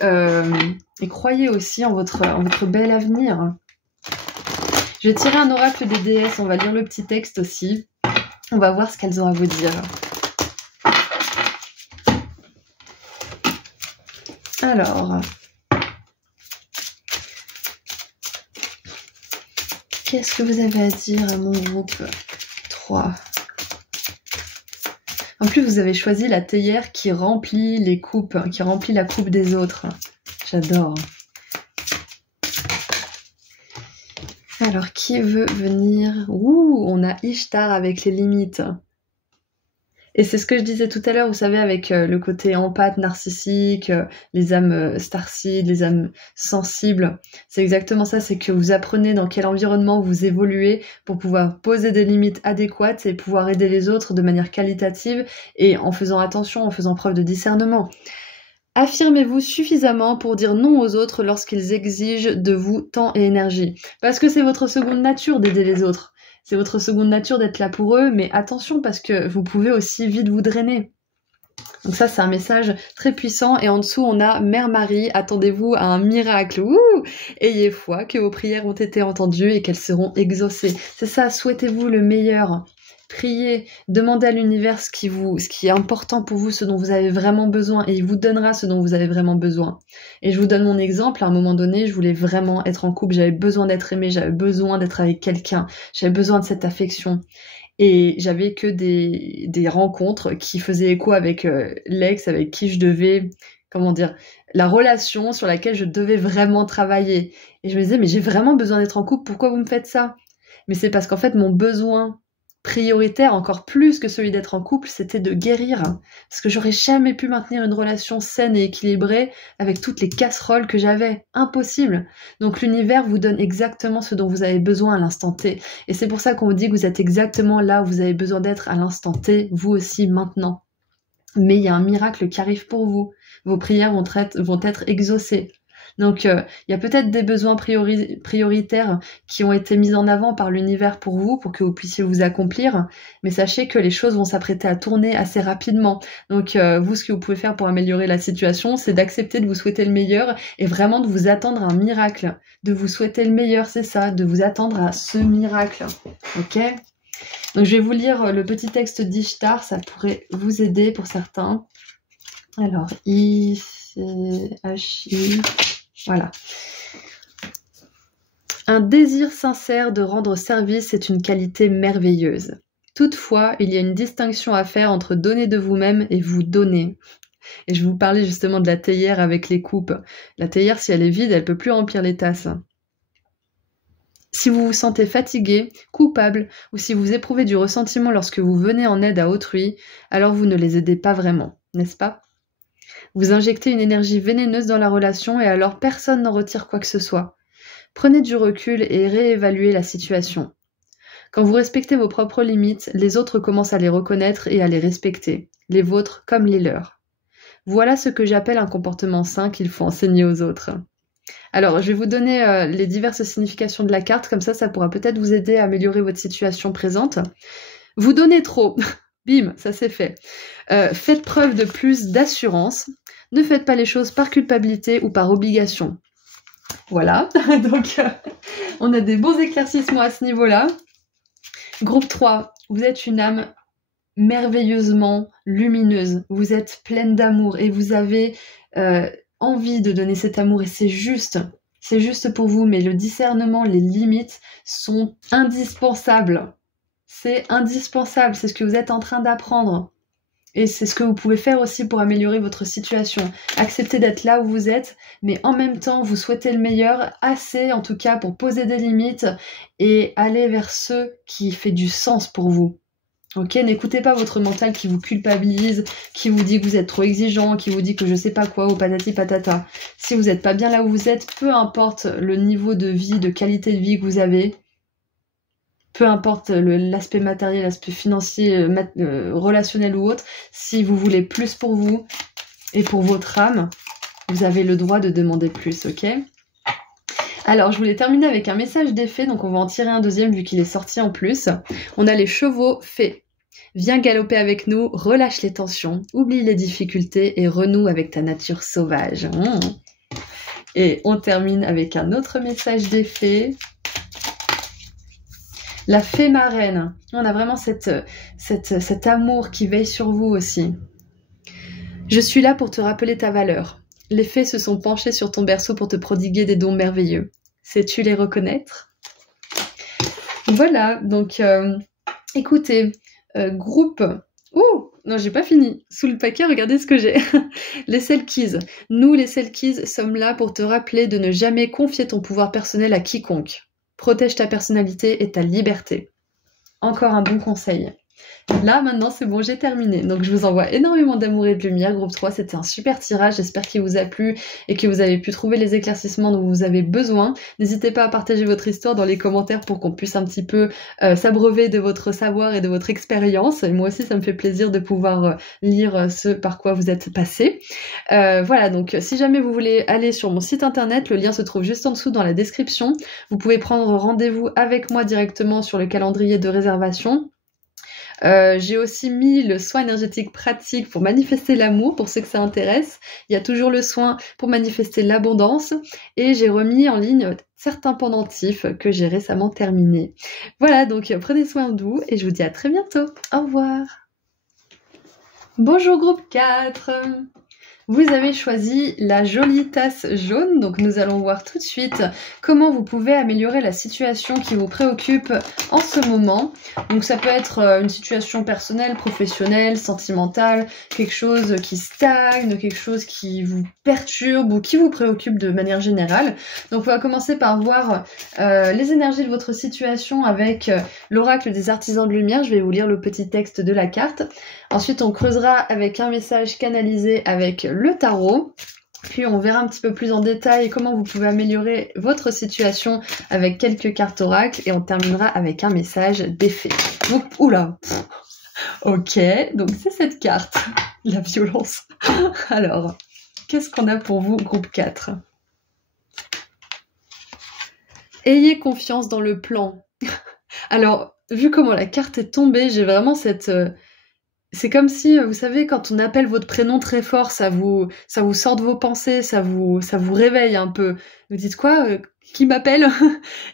croyez aussi en votre bel avenir. Je vais tirer un oracle des déesses, on va lire le petit texte aussi. On va voir ce qu'elles ont à vous dire. Alors, qu'est-ce que vous avez à dire à mon groupe 3 ? En plus, vous avez choisi la théière qui remplit les coupes, qui remplit la coupe des autres. J'adore. Alors, qui veut venir? Ouh, on a Ishtar avec les limites. Et c'est ce que je disais tout à l'heure, vous savez, avec le côté empathe, narcissique, les âmes starseed, les âmes sensibles. C'est exactement ça, c'est que vous apprenez dans quel environnement vous évoluez pour pouvoir poser des limites adéquates et pouvoir aider les autres de manière qualitative et en faisant attention, en faisant preuve de discernement. Affirmez-vous suffisamment pour dire non aux autres lorsqu'ils exigent de vous temps et énergie. Parce que c'est votre seconde nature d'aider les autres. C'est votre seconde nature d'être là pour eux, mais attention parce que vous pouvez aussi vite vous drainer. Donc ça, c'est un message très puissant. Et en dessous, on a Mère Marie, attendez-vous à un miracle. Ouh, ayez foi que vos prières ont été entendues et qu'elles seront exaucées. C'est ça, souhaitez-vous le meilleur. Priez, demandez à l'univers ce qui est important pour vous, ce dont vous avez vraiment besoin, et il vous donnera ce dont vous avez vraiment besoin. Et je vous donne mon exemple, à un moment donné, je voulais vraiment être en couple, j'avais besoin d'être aimée, j'avais besoin d'être avec quelqu'un, j'avais besoin de cette affection. Et j'avais que des rencontres qui faisaient écho avec l'ex, avec qui je devais, la relation sur laquelle je devais vraiment travailler. Et je me disais, mais j'ai vraiment besoin d'être en couple, pourquoi vous me faites ça? Mais c'est parce qu'en fait, mon besoin prioritaire, encore plus que celui d'être en couple, c'était de guérir. Parce que j'aurais jamais pu maintenir une relation saine et équilibrée avec toutes les casseroles que j'avais. Impossible. Donc l'univers vous donne exactement ce dont vous avez besoin à l'instant T. Et c'est pour ça qu'on vous dit que vous êtes exactement là où vous avez besoin d'être à l'instant T, vous aussi maintenant. Mais il y a un miracle qui arrive pour vous. Vos prières vont être exaucées. Donc, il y a peut-être des besoins prioritaires qui ont été mis en avant par l'univers pour vous, pour que vous puissiez vous accomplir, mais sachez que les choses vont s'apprêter à tourner assez rapidement. Donc, vous, ce que vous pouvez faire pour améliorer la situation, c'est d'accepter de vous souhaiter le meilleur et vraiment de vous attendre à un miracle. De vous souhaiter le meilleur, c'est ça, de vous attendre à ce miracle. Ok ? Donc, je vais vous lire le petit texte d'Ishtar, ça pourrait vous aider pour certains. Alors, H-I... Voilà. Un désir sincère de rendre service est une qualité merveilleuse. Toutefois, il y a une distinction à faire entre donner de vous-même et vous donner. Et je vous parlais justement de la théière avec les coupes. La théière, si elle est vide, elle peut plus remplir les tasses. Si vous vous sentez fatigué, coupable, ou si vous éprouvez du ressentiment lorsque vous venez en aide à autrui, alors vous ne les aidez pas vraiment, n'est-ce pas ? Vous injectez une énergie vénéneuse dans la relation et alors personne n'en retire quoi que ce soit. Prenez du recul et réévaluez la situation. Quand vous respectez vos propres limites, les autres commencent à les reconnaître et à les respecter, les vôtres comme les leurs. Voilà ce que j'appelle un comportement sain qu'il faut enseigner aux autres. Alors, je vais vous donner les diverses significations de la carte, comme ça pourra peut-être vous aider à améliorer votre situation présente. Vous donnez trop. Bim, ça c'est fait. Faites preuve de plus d'assurance. Ne faites pas les choses par culpabilité ou par obligation. Voilà, donc on a des bons éclaircissements à ce niveau-là. Groupe 3, vous êtes une âme merveilleusement lumineuse. Vous êtes pleine d'amour et vous avez envie de donner cet amour et c'est juste pour vous, mais le discernement, les limites sont indispensables. C'est indispensable, c'est ce que vous êtes en train d'apprendre. Et c'est ce que vous pouvez faire aussi pour améliorer votre situation. Accepter d'être là où vous êtes, mais en même temps, vous souhaitez le meilleur, assez en tout cas pour poser des limites et aller vers ce qui fait du sens pour vous. Ok, n'écoutez pas votre mental qui vous culpabilise, qui vous dit que vous êtes trop exigeant, qui vous dit que je sais pas quoi, ou patati patata. Si vous n'êtes pas bien là où vous êtes, peu importe le niveau de vie, de qualité de vie que vous avez, peu importe l'aspect matériel, l'aspect financier, relationnel ou autre, si vous voulez plus pour vous et pour votre âme, vous avez le droit de demander plus, ok? Alors, je voulais terminer avec un message d'effet, donc on va en tirer un deuxième vu qu'il est sorti en plus. On a les chevaux fées. Viens galoper avec nous, relâche les tensions, oublie les difficultés et renoue avec ta nature sauvage. Et on termine avec un autre message d'effet. La fée marraine, on a vraiment cet amour qui veille sur vous aussi. Je suis là pour te rappeler ta valeur. Les fées se sont penchées sur ton berceau pour te prodiguer des dons merveilleux. Sais-tu les reconnaître? Voilà, donc écoutez, groupe... Ouh, non, j'ai pas fini. Sous le paquet, regardez ce que j'ai. Les Selkies. Nous, les Selkies, sommes là pour te rappeler de ne jamais confier ton pouvoir personnel à quiconque. Protège ta personnalité et ta liberté. Encore un bon conseil. Là, maintenant, c'est bon, j'ai terminé. Donc, je vous envoie énormément d'amour et de lumière. Groupe 3, c'était un super tirage. J'espère qu'il vous a plu et que vous avez pu trouver les éclaircissements dont vous avez besoin. N'hésitez pas à partager votre histoire dans les commentaires pour qu'on puisse un petit peu s'abreuver de votre savoir et de votre expérience. Et moi aussi, ça me fait plaisir de pouvoir lire ce par quoi vous êtes passé. Voilà, donc si jamais vous voulez aller sur mon site internet, le lien se trouve juste en dessous dans la description. Vous pouvez prendre rendez-vous avec moi directement sur le calendrier de réservation. J'ai aussi mis le soin énergétique pratique pour manifester l'amour, pour ceux que ça intéresse. Il y a toujours le soin pour manifester l'abondance. Et j'ai remis en ligne certains pendentifs que j'ai récemment terminés. Voilà, donc prenez soin de vous et je vous dis à très bientôt. Au revoir. Bonjour groupe 4. Vous avez choisi la jolie tasse jaune, donc nous allons voir tout de suite comment vous pouvez améliorer la situation qui vous préoccupe en ce moment. Donc ça peut être une situation personnelle, professionnelle, sentimentale, quelque chose qui stagne, quelque chose qui vous perturbe ou qui vous préoccupe de manière générale. Donc on va commencer par voir les énergies de votre situation avec l'oracle des artisans de lumière. Je vais vous lire le petit texte de la carte. Ensuite, on creusera avec un message canalisé avec le tarot. Puis, on verra un petit peu plus en détail comment vous pouvez améliorer votre situation avec quelques cartes oracles. Et on terminera avec un message d'effet. Donc, oula. Ok, donc c'est cette carte. La violence. Alors, qu'est-ce qu'on a pour vous, groupe 4? Ayez confiance dans le plan. Alors, vu comment la carte est tombée, j'ai vraiment cette... C'est comme si, vous savez, quand on appelle votre prénom très fort, ça vous sort de vos pensées, ça vous réveille un peu. Vous dites quoi? Qui m'appelle?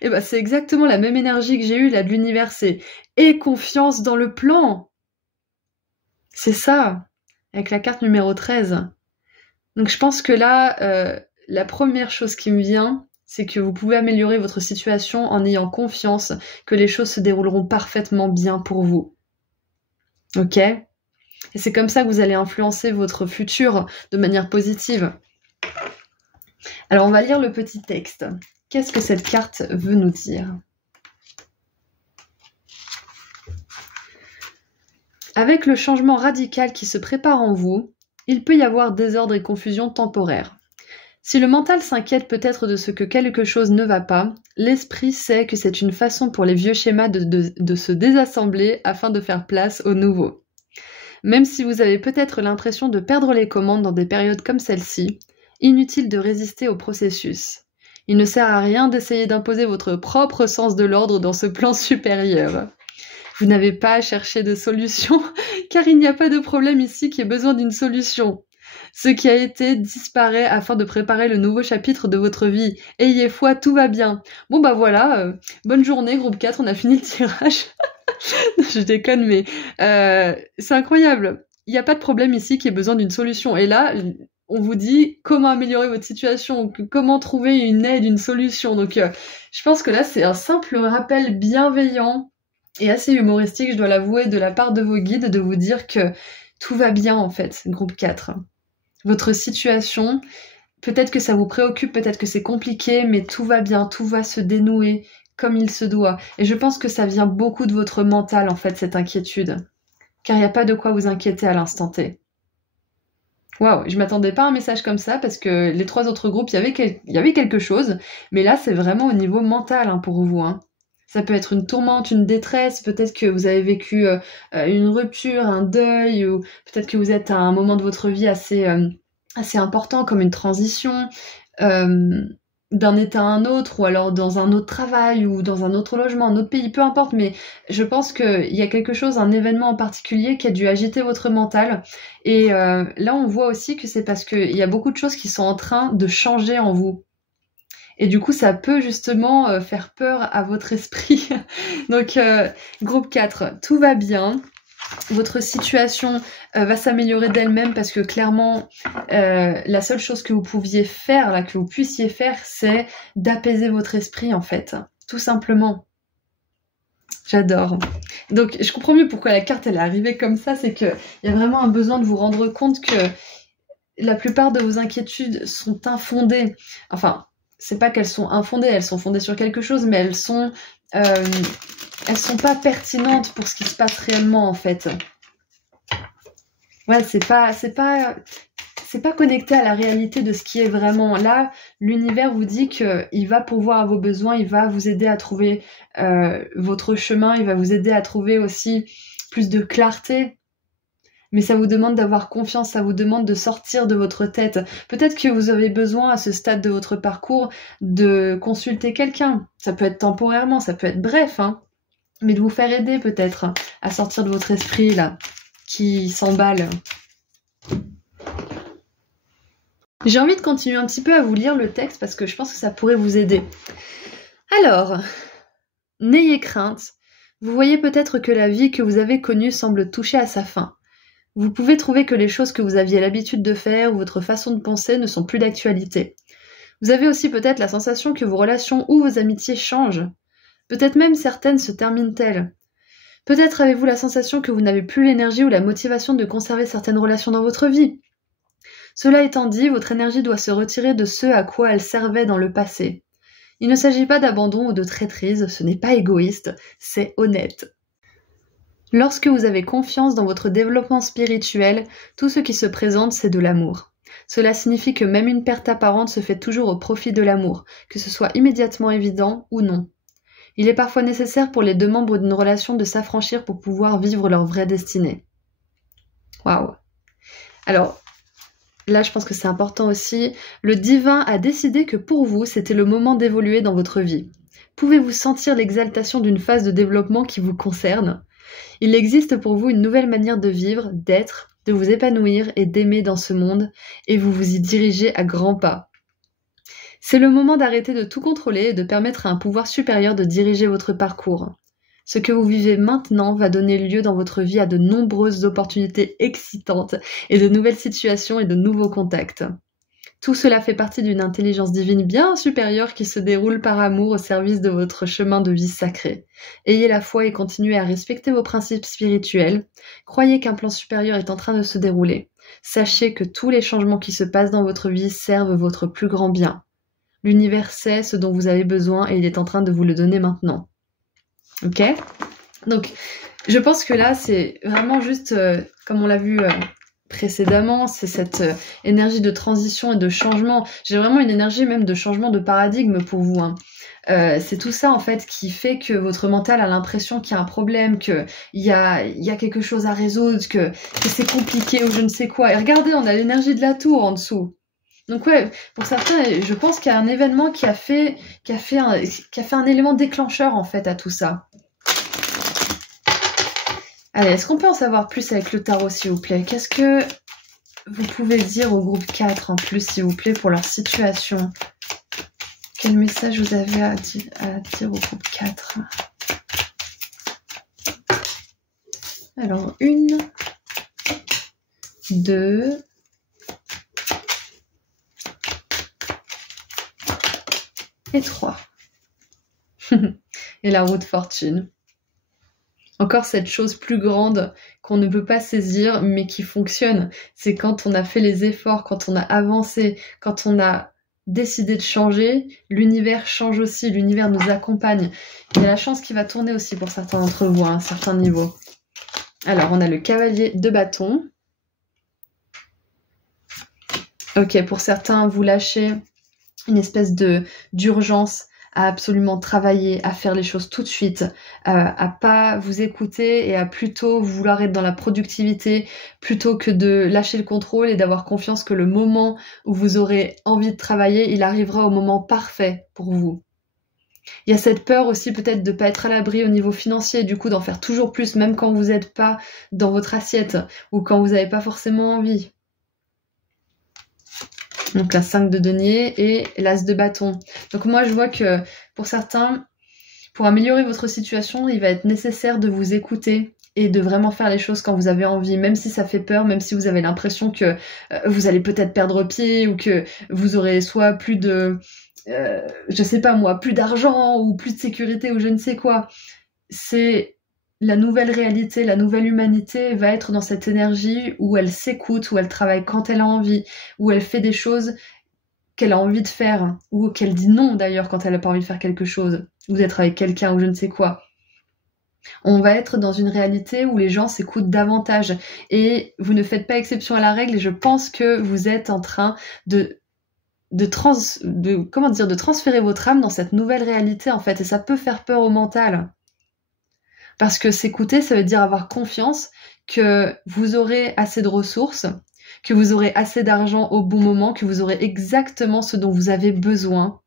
Et ben c'est exactement la même énergie que j'ai eue là de l'univers, c'est aie confiance dans le plan. C'est ça, avec la carte numéro 13. Donc je pense que là, la première chose qui me vient, c'est que vous pouvez améliorer votre situation en ayant confiance que les choses se dérouleront parfaitement bien pour vous. Ok? Et c'est comme ça que vous allez influencer votre futur de manière positive. Alors on va lire le petit texte. Qu'est-ce que cette carte veut nous dire? Avec le changement radical qui se prépare en vous, il peut y avoir désordre et confusion temporaire. Si le mental s'inquiète peut-être de ce que quelque chose ne va pas, l'esprit sait que c'est une façon pour les vieux schémas de se désassembler afin de faire place aux nouveaux. Même si vous avez peut-être l'impression de perdre les commandes dans des périodes comme celle-ci, inutile de résister au processus. Il ne sert à rien d'essayer d'imposer votre propre sens de l'ordre dans ce plan supérieur. Vous n'avez pas à chercher de solution, car il n'y a pas de problème ici qui ait besoin d'une solution. Ce qui a été disparaît afin de préparer le nouveau chapitre de votre vie. Ayez foi, tout va bien. Bon bah voilà, bonne journée groupe 4, on a fini le tirage. Je déconne, mais c'est incroyable. Il n'y a pas de problème ici qui ait besoin d'une solution. Et là, on vous dit comment améliorer votre situation, comment trouver une aide, une solution. Donc je pense que là, c'est un simple rappel bienveillant et assez humoristique, je dois l'avouer, de la part de vos guides, de vous dire que Tout va bien en fait, groupe 4. Votre situation, peut-être que ça vous préoccupe, peut-être que c'est compliqué, mais tout va bien, tout va se dénouer comme il se doit. Et je pense que ça vient beaucoup de votre mental en fait, cette inquiétude. Car il n'y a pas de quoi vous inquiéter à l'instant T. Waouh, je m'attendais pas à un message comme ça parce que les 3 autres groupes, il y avait quelque chose, mais là c'est vraiment au niveau mental hein, pour vous. Hein. Ça peut être une tourmente, une détresse, peut-être que vous avez vécu une rupture, un deuil, ou peut-être que vous êtes à un moment de votre vie assez important comme une transition. D'un état à un autre, ou alors dans un autre travail, ou dans un autre logement, un autre pays, peu importe, mais je pense qu'il y a quelque chose, un événement en particulier qui a dû agiter votre mental. Et là, on voit aussi que c'est parce qu'il y a beaucoup de choses qui sont en train de changer en vous. Et du coup, ça peut justement faire peur à votre esprit. Donc, groupe 4, tout va bien. Votre situation va s'améliorer d'elle-même parce que clairement, la seule chose que vous pouviez faire, là, que vous puissiez faire, c'est d'apaiser votre esprit en fait, tout simplement. J'adore. Donc, je comprends mieux pourquoi la carte elle est arrivée comme ça, c'est qu'il y a vraiment un besoin de vous rendre compte que la plupart de vos inquiétudes sont infondées. Enfin, c'est pas qu'elles sont infondées, elles sont fondées sur quelque chose, mais elles sont pas pertinentes pour ce qui se passe réellement en fait. Ouais, c'est pas connecté à la réalité de ce qui est vraiment. Là, l'univers vous dit qu'il va pourvoir à vos besoins, il va vous aider à trouver votre chemin, il va vous aider à trouver aussi plus de clarté. Mais ça vous demande d'avoir confiance, ça vous demande de sortir de votre tête. Peut-être que vous avez besoin à ce stade de votre parcours de consulter quelqu'un. Ça peut être temporairement, ça peut être bref, hein. Mais de vous faire aider peut-être à sortir de votre esprit là, qui s'emballe. J'ai envie de continuer un petit peu à vous lire le texte parce que je pense que ça pourrait vous aider. Alors, n'ayez crainte. Vous voyez peut-être que la vie que vous avez connue semble toucher à sa fin. Vous pouvez trouver que les choses que vous aviez l'habitude de faire ou votre façon de penser ne sont plus d'actualité. Vous avez aussi peut-être la sensation que vos relations ou vos amitiés changent. Peut-être même certaines se terminent-elles. Peut-être avez-vous la sensation que vous n'avez plus l'énergie ou la motivation de conserver certaines relations dans votre vie. Cela étant dit, votre énergie doit se retirer de ce à quoi elle servait dans le passé. Il ne s'agit pas d'abandon ou de traîtrise, ce n'est pas égoïste, c'est honnête. Lorsque vous avez confiance dans votre développement spirituel, tout ce qui se présente, c'est de l'amour. Cela signifie que même une perte apparente se fait toujours au profit de l'amour, que ce soit immédiatement évident ou non. Il est parfois nécessaire pour les 2 membres d'une relation de s'affranchir pour pouvoir vivre leur vraie destinée. Waouh. Alors, là je pense que c'est important aussi, le divin a décidé que pour vous, c'était le moment d'évoluer dans votre vie. Pouvez-vous sentir l'exaltation d'une phase de développement qui vous concerne ? Il existe pour vous une nouvelle manière de vivre, d'être, de vous épanouir et d'aimer dans ce monde, et vous vous y dirigez à grands pas. C'est le moment d'arrêter de tout contrôler et de permettre à un pouvoir supérieur de diriger votre parcours. Ce que vous vivez maintenant va donner lieu dans votre vie à de nombreuses opportunités excitantes et de nouvelles situations et de nouveaux contacts. Tout cela fait partie d'une intelligence divine bien supérieure qui se déroule par amour au service de votre chemin de vie sacré. Ayez la foi et continuez à respecter vos principes spirituels. Croyez qu'un plan supérieur est en train de se dérouler. Sachez que tous les changements qui se passent dans votre vie servent votre plus grand bien. L'univers sait ce dont vous avez besoin et il est en train de vous le donner maintenant. Ok ? Donc, je pense que là, c'est vraiment juste, comme on l'a vu précédemment, c'est cette énergie de transition et de changement. J'ai vraiment une énergie même de changement de paradigme pour vous. Hein. C'est tout ça en fait qui fait que votre mental a l'impression qu'il y a un problème, qu'il y a quelque chose à résoudre, que c'est compliqué ou je ne sais quoi. Et regardez, on a l'énergie de la tour en dessous. Donc ouais, pour certains, je pense qu'il y a un événement qui a fait un élément déclencheur en fait à tout ça. Allez, est-ce qu'on peut en savoir plus avec le tarot, s'il vous plaît? Qu'est-ce que vous pouvez dire au groupe 4 en plus, s'il vous plaît, pour leur situation? Quel message vous avez à dire au groupe 4? Alors, 1, 2... et 3. Et la roue de fortune. Encore cette chose plus grande qu'on ne peut pas saisir, mais qui fonctionne. C'est quand on a fait les efforts, quand on a avancé, quand on a décidé de changer, l'univers change aussi, l'univers nous accompagne. Il y a la chance qui va tourner aussi pour certains d'entre vous à un certain niveau. Alors, on a le cavalier de bâton. Ok, pour certains, vous lâchez une espèce d'urgence à absolument travailler, à faire les choses tout de suite, à pas vous écouter et à plutôt vouloir être dans la productivité plutôt que de lâcher le contrôle et d'avoir confiance que le moment où vous aurez envie de travailler, il arrivera au moment parfait pour vous. Il y a cette peur aussi peut-être de pas être à l'abri au niveau financier, du coup d'en faire toujours plus même quand vous n'êtes pas dans votre assiette ou quand vous n'avez pas forcément envie. Donc la 5 de denier et l'as de bâton. Donc moi je vois que pour certains, pour améliorer votre situation, il va être nécessaire de vous écouter et de vraiment faire les choses quand vous avez envie, même si ça fait peur, même si vous avez l'impression que vous allez peut-être perdre pied ou que vous aurez soit plus de, je sais pas moi, plus d'argent ou plus de sécurité ou je ne sais quoi. C'est la nouvelle réalité, la nouvelle humanité va être dans cette énergie où elle s'écoute, où elle travaille quand elle a envie, où elle fait des choses qu'elle a envie de faire, ou qu'elle dit non d'ailleurs quand elle n'a pas envie de faire quelque chose, ou d'être avec quelqu'un ou je ne sais quoi. On va être dans une réalité où les gens s'écoutent davantage et vous ne faites pas exception à la règle et je pense que vous êtes en train de transférer votre âme dans cette nouvelle réalité en fait et ça peut faire peur au mental. Parce que s'écouter, ça veut dire avoir confiance que vous aurez assez de ressources, que vous aurez assez d'argent au bon moment, que vous aurez exactement ce dont vous avez besoin.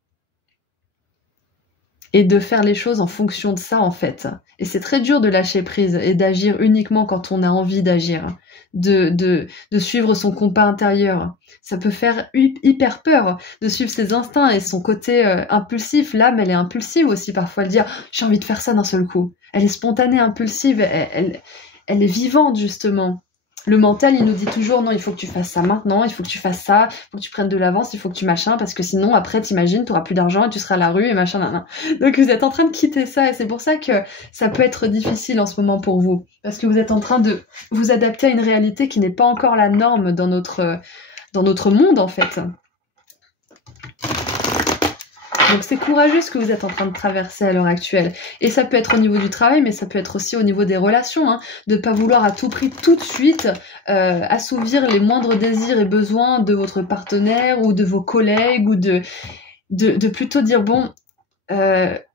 Et de faire les choses en fonction de ça, en fait. Et c'est très dur de lâcher prise et d'agir uniquement quand on a envie d'agir. De suivre son compas intérieur. Ça peut faire hyper peur de suivre ses instincts et son côté impulsif. L'âme, elle est impulsive aussi parfois. Elle dit « j'ai envie de faire ça d'un seul coup ». Elle est spontanée, impulsive, elle est vivante justement. Le mental, il nous dit toujours non, il faut que tu fasses ça maintenant, il faut que tu fasses ça, il faut que tu prennes de l'avance, il faut que tu machin, parce que sinon après t'imagines, t'auras plus d'argent et tu seras à la rue et machin, nan. Donc vous êtes en train de quitter ça et c'est pour ça que ça peut être difficile en ce moment pour vous, parce que vous êtes en train de vous adapter à une réalité qui n'est pas encore la norme dans notre monde en fait. Donc c'est courageux ce que vous êtes en train de traverser à l'heure actuelle. Et ça peut être au niveau du travail, mais ça peut être aussi au niveau des relations. Hein, de ne pas vouloir à tout prix, tout de suite, assouvir les moindres désirs et besoins de votre partenaire ou de vos collègues ou de plutôt dire bon...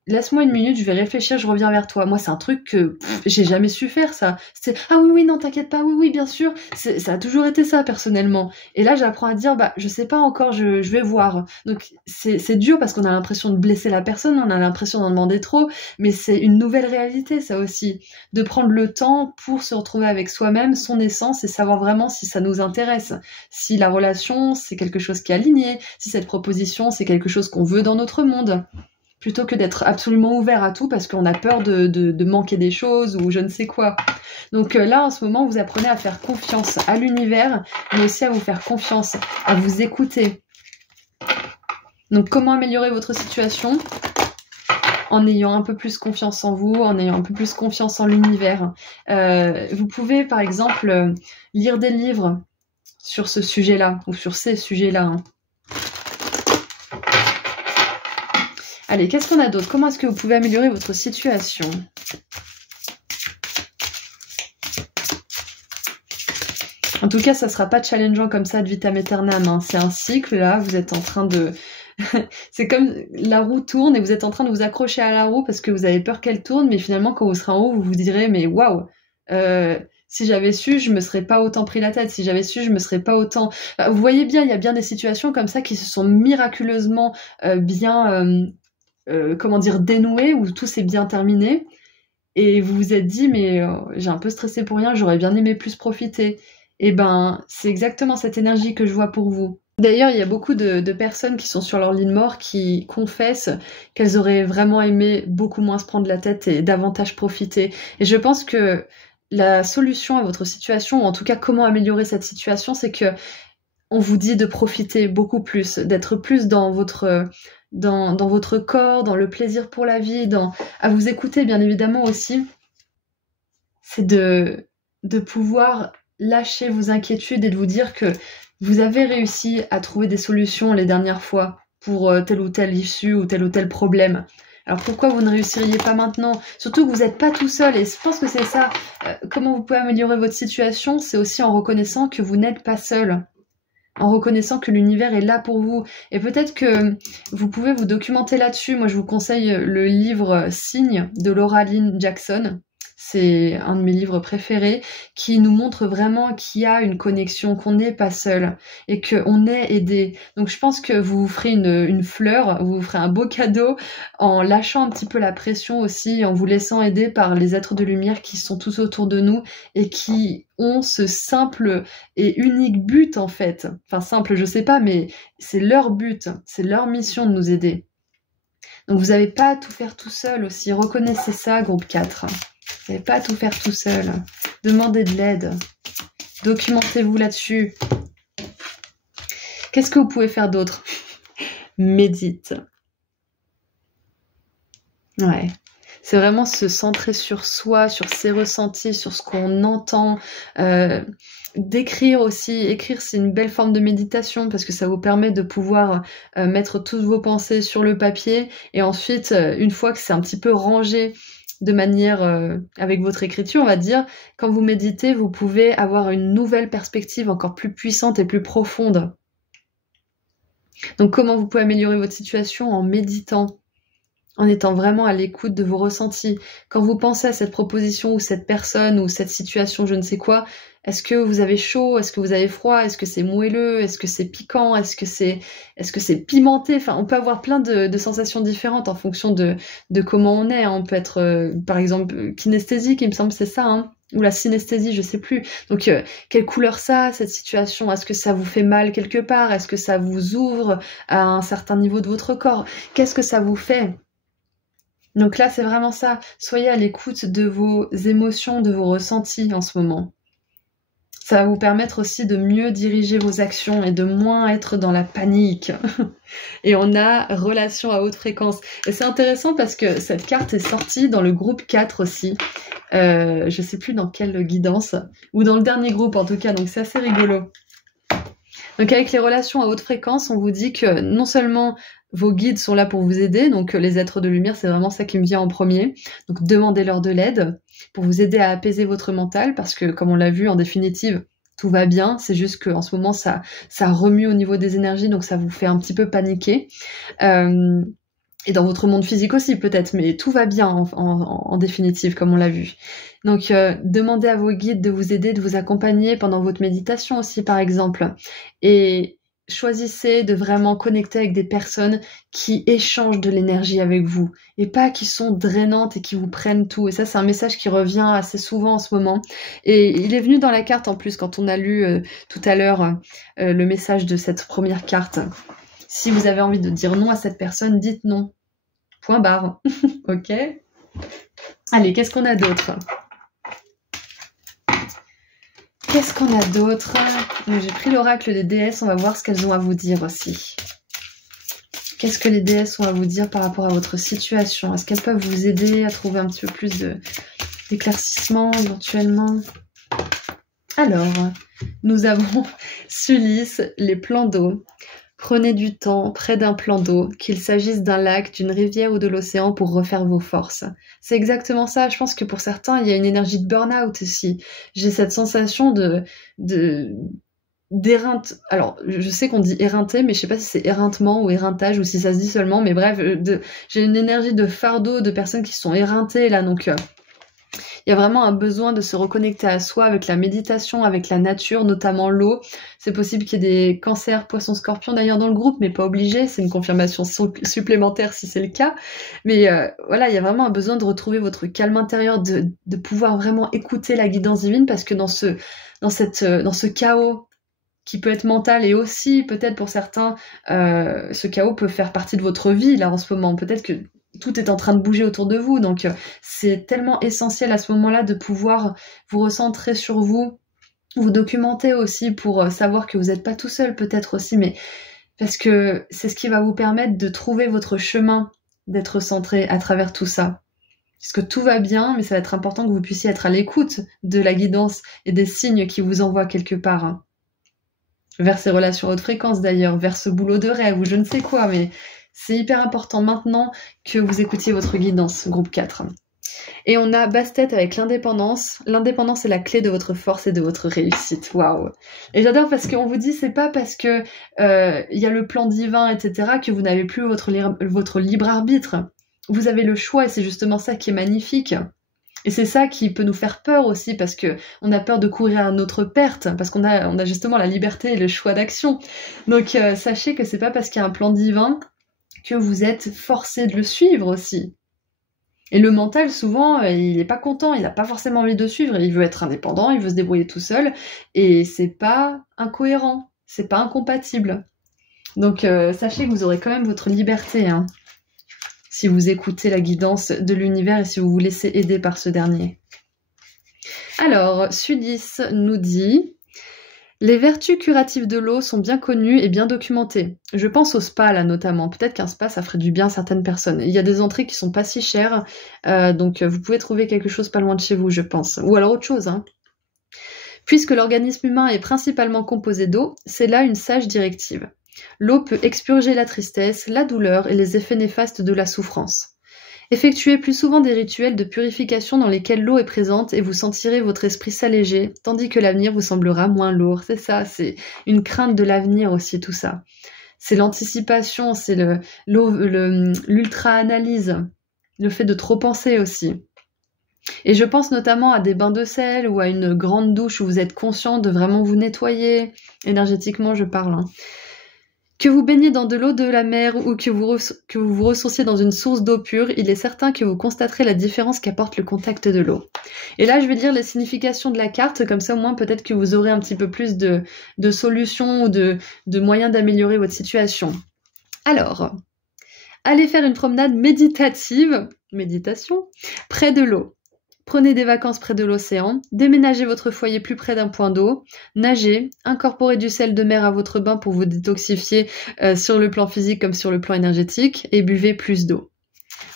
laisse-moi une minute, je vais réfléchir, je reviens vers toi. Moi, c'est un truc que j'ai jamais su faire, ça. C'est ah oui, non, t'inquiète pas, oui, bien sûr. Ça a toujours été ça, personnellement. Et là, j'apprends à dire, je sais pas encore, je vais voir. Donc, c'est dur parce qu'on a l'impression de blesser la personne, on a l'impression d'en demander trop, mais c'est une nouvelle réalité, ça aussi. De prendre le temps pour se retrouver avec soi-même, son essence, et savoir vraiment si ça nous intéresse. Si la relation, c'est quelque chose qui est aligné, si cette proposition, c'est quelque chose qu'on veut dans notre monde. Plutôt que d'être absolument ouvert à tout parce qu'on a peur de manquer des choses ou je ne sais quoi. Donc là, en ce moment, vous apprenez à faire confiance à l'univers, mais aussi à vous faire confiance, à vous écouter. Donc comment améliorer votre situation ? En ayant un peu plus confiance en vous, en ayant un peu plus confiance en l'univers. Vous pouvez, par exemple, lire des livres sur ce sujet-là, ou sur ces sujets-là, hein. Allez, qu'est-ce qu'on a d'autre? Comment est-ce que vous pouvez améliorer votre situation? En tout cas, ça ne sera pas challengeant comme ça de vitam aeternam, hein. C'est un cycle, là, vous êtes en train de... C'est comme la roue tourne et vous êtes en train de vous accrocher à la roue parce que vous avez peur qu'elle tourne, mais finalement, quand vous serez en haut, vous vous direz, mais waouh, si j'avais su, je me serais pas autant pris la tête. Si j'avais su, je me serais pas autant... Vous voyez bien, il y a bien des situations comme ça qui se sont miraculeusement dénoué, où tout s'est bien terminé, et vous vous êtes dit, mais j'ai un peu stressé pour rien, j'aurais bien aimé plus profiter. Et ben, c'est exactement cette énergie que je vois pour vous. D'ailleurs, il y a beaucoup de personnes qui sont sur leur lit de mort qui confessent qu'elles auraient vraiment aimé beaucoup moins se prendre la tête et davantage profiter. Et je pense que la solution à votre situation, ou en tout cas comment améliorer cette situation, c'est que on vous dit de profiter beaucoup plus, d'être plus dans votre corps, dans le plaisir pour la vie, à vous écouter bien évidemment aussi. c'est de pouvoir lâcher vos inquiétudes et de vous dire que vous avez réussi à trouver des solutions les dernières fois pour telle ou telle issue ou tel problème. Alors pourquoi vous ne réussiriez pas maintenant? Surtout que vous n'êtes pas tout seul, et je pense que c'est ça. Comment vous pouvez améliorer votre situation? C'est aussi en reconnaissant que vous n'êtes pas seul. En reconnaissant que l'univers est là pour vous. Et peut-être que vous pouvez vous documenter là-dessus. Moi, je vous conseille le livre Signes de Laura Lynn Jackson. C'est un de mes livres préférés qui nous montre vraiment qu'il y a une connexion, qu'on n'est pas seul et qu'on est aidé. Donc je pense que vous vous ferez une fleur, vous vous ferez un beau cadeau en lâchant un petit peu la pression aussi, en vous laissant aider par les êtres de lumière qui sont tous autour de nous et qui ont ce simple et unique but en fait. Enfin simple, je sais pas, mais c'est leur but, c'est leur mission de nous aider. Donc vous n'avez pas à tout faire tout seul aussi, reconnaissez ça, groupe 4. Vous n'avez pas à tout faire tout seul. Demandez de l'aide. Documentez-vous là-dessus. Qu'est-ce que vous pouvez faire d'autre? Médite. Ouais. C'est vraiment se centrer sur soi, sur ses ressentis, sur ce qu'on entend. D'écrire aussi. Écrire, c'est une belle forme de méditation parce que ça vous permet de pouvoir mettre toutes vos pensées sur le papier. Et ensuite, une fois que c'est un petit peu rangé, de manière avec votre écriture, on va dire, quand vous méditez, vous pouvez avoir une nouvelle perspective encore plus puissante et plus profonde. Donc comment vous pouvez améliorer votre situation? En méditant, en étant vraiment à l'écoute de vos ressentis. Quand vous pensez à cette proposition ou cette personne ou cette situation, je ne sais quoi, est-ce que vous avez chaud? Est-ce que vous avez froid? Est-ce que c'est moelleux? Est-ce que c'est piquant? Est-ce que c'est pimenté? Enfin, on peut avoir plein de sensations différentes en fonction de comment on est. On peut être, par exemple, kinesthésique, il me semble que c'est ça, hein, ou la synesthésie, je sais plus. Donc, quelle couleur ça a, cette situation? Est-ce que ça vous fait mal quelque part? Est-ce que ça vous ouvre à un certain niveau de votre corps? Qu'est-ce que ça vous fait? Donc là, c'est vraiment ça. Soyez à l'écoute de vos émotions, de vos ressentis en ce moment. Ça va vous permettre aussi de mieux diriger vos actions et de moins être dans la panique. Et on a relation à haute fréquence. Et c'est intéressant parce que cette carte est sortie dans le groupe 4 aussi. Je sais plus dans quelle guidance. Ou dans le dernier groupe en tout cas, donc c'est assez rigolo. Donc avec les relations à haute fréquence, on vous dit que non seulement vos guides sont là pour vous aider, donc les êtres de lumière, c'est vraiment ça qui me vient en premier. Donc demandez-leur de l'aide pour vous aider à apaiser votre mental, parce que comme on l'a vu, en définitive, tout va bien. C'est juste qu'en ce moment, ça remue au niveau des énergies, donc ça vous fait un petit peu paniquer. Et dans votre monde physique aussi peut-être, mais tout va bien en définitive, comme on l'a vu. Donc demandez à vos guides de vous aider, de vous accompagner pendant votre méditation aussi par exemple. Et choisissez de vraiment connecter avec des personnes qui échangent de l'énergie avec vous et pas qui sont drainantes et qui vous prennent tout. Et ça, c'est un message qui revient assez souvent en ce moment. Et il est venu dans la carte en plus quand on a lu tout à l'heure le message de cette première carte. Si vous avez envie de dire non à cette personne, dites non. Point barre. Ok? Allez, qu'est-ce qu'on a d'autre? Qu'est-ce qu'on a d'autre? J'ai pris l'oracle des déesses, on va voir ce qu'elles ont à vous dire aussi. Qu'est-ce que les déesses ont à vous dire par rapport à votre situation? Est-ce qu'elles peuvent vous aider à trouver un petit peu plus d'éclaircissement éventuellement? Alors, nous avons Sulis, les plans d'eau. Prenez du temps près d'un plan d'eau, qu'il s'agisse d'un lac, d'une rivière ou de l'océan pour refaire vos forces. C'est exactement ça. Je pense que pour certains, il y a une énergie de burn-out aussi. J'ai cette sensation d'éreinte. Alors, je sais qu'on dit éreinté, mais je sais pas si c'est éreintement ou éreintage ou si ça se dit seulement, mais bref, j'ai une énergie de fardeau de personnes qui sont éreintées là, donc il y a vraiment un besoin de se reconnecter à soi avec la méditation, avec la nature, notamment l'eau. C'est possible qu'il y ait des cancers, poissons, scorpions d'ailleurs dans le groupe, mais pas obligé. C'est une confirmation supplémentaire si c'est le cas. Mais voilà, il y a vraiment un besoin de retrouver votre calme intérieur, de pouvoir vraiment écouter la guidance divine, parce que dans ce chaos qui peut être mental et aussi peut-être pour certains, ce chaos peut faire partie de votre vie là en ce moment. Peut-être que tout est en train de bouger autour de vous, donc c'est tellement essentiel à ce moment-là de pouvoir vous recentrer sur vous, vous documenter aussi pour savoir que vous n'êtes pas tout seul peut-être aussi, mais parce que c'est ce qui va vous permettre de trouver votre chemin, d'être centré à travers tout ça. Puisque tout va bien, mais ça va être important que vous puissiez être à l'écoute de la guidance et des signes qui vous envoient quelque part. Hein. Vers ces relations haute fréquence d'ailleurs, vers ce boulot de rêve ou je ne sais quoi, mais c'est hyper important maintenant que vous écoutiez votre guidance, groupe 4. Et on a Bastet avec l'indépendance. L'indépendance est la clé de votre force et de votre réussite. Waouh. Et j'adore parce qu'on vous dit, c'est pas parce que y a le plan divin, etc., que vous n'avez plus votre libre arbitre. Vous avez le choix et c'est justement ça qui est magnifique. Et c'est ça qui peut nous faire peur aussi parce que on a peur de courir à notre perte parce qu'on a justement la liberté et le choix d'action. Donc sachez que c'est pas parce qu'il y a un plan divin que vous êtes forcé de le suivre aussi. Et le mental, souvent, il est pas content, il a pas forcément envie de suivre, il veut être indépendant, il veut se débrouiller tout seul, et c'est pas incohérent, c'est pas incompatible. Donc sachez que vous aurez quand même votre liberté, hein, si vous écoutez la guidance de l'univers et si vous vous laissez aider par ce dernier. Alors, Sudis nous dit... Les vertus curatives de l'eau sont bien connues et bien documentées. Je pense au spa là notamment. Peut-être qu'un spa ça ferait du bien à certaines personnes. Il y a des entrées qui sont pas si chères, donc vous pouvez trouver quelque chose pas loin de chez vous, je pense. Ou alors autre chose. Hein. Puisque l'organisme humain est principalement composé d'eau, c'est là une sage directive. L'eau peut expurger la tristesse, la douleur et les effets néfastes de la souffrance. Effectuez plus souvent des rituels de purification dans lesquels l'eau est présente et vous sentirez votre esprit s'alléger, tandis que l'avenir vous semblera moins lourd. C'est ça, c'est une crainte de l'avenir aussi, tout ça. C'est l'anticipation, c'est l'ultra-analyse, le fait de trop penser aussi. Et je pense notamment à des bains de sel ou à une grande douche où vous êtes conscient de vraiment vous nettoyer, énergétiquement je parle, hein. Que vous baignez dans de l'eau de la mer ou que vous vous ressourciez dans une source d'eau pure, il est certain que vous constaterez la différence qu'apporte le contact de l'eau. Et là, je vais lire les significations de la carte, comme ça au moins peut-être que vous aurez un petit peu plus de solutions ou de moyens d'améliorer votre situation. Alors, allez faire une promenade méditation, près de l'eau. Prenez des vacances près de l'océan, déménagez votre foyer plus près d'un point d'eau, nagez, incorporez du sel de mer à votre bain pour vous détoxifier sur le plan physique comme sur le plan énergétique et buvez plus d'eau.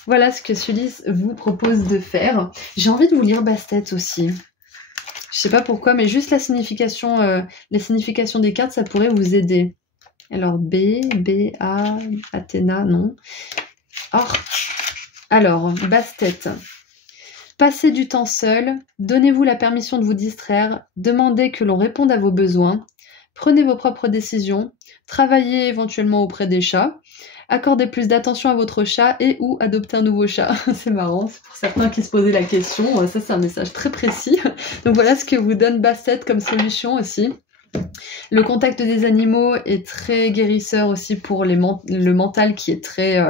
Voilà ce que Sulis vous propose de faire. J'ai envie de vous lire Bastet aussi. Je sais pas pourquoi, mais juste la signification des cartes, ça pourrait vous aider. Alors B, A, Athéna, non. Or, alors, Bastet. Passez du temps seul, donnez-vous la permission de vous distraire, demandez que l'on réponde à vos besoins, prenez vos propres décisions, travaillez éventuellement auprès des chats, accordez plus d'attention à votre chat et ou adoptez un nouveau chat. C'est marrant, c'est pour certains qui se posaient la question, ça c'est un message très précis. Donc voilà ce que vous donne Bastet comme solution aussi. Le contact des animaux est très guérisseur aussi pour le mental qui est très...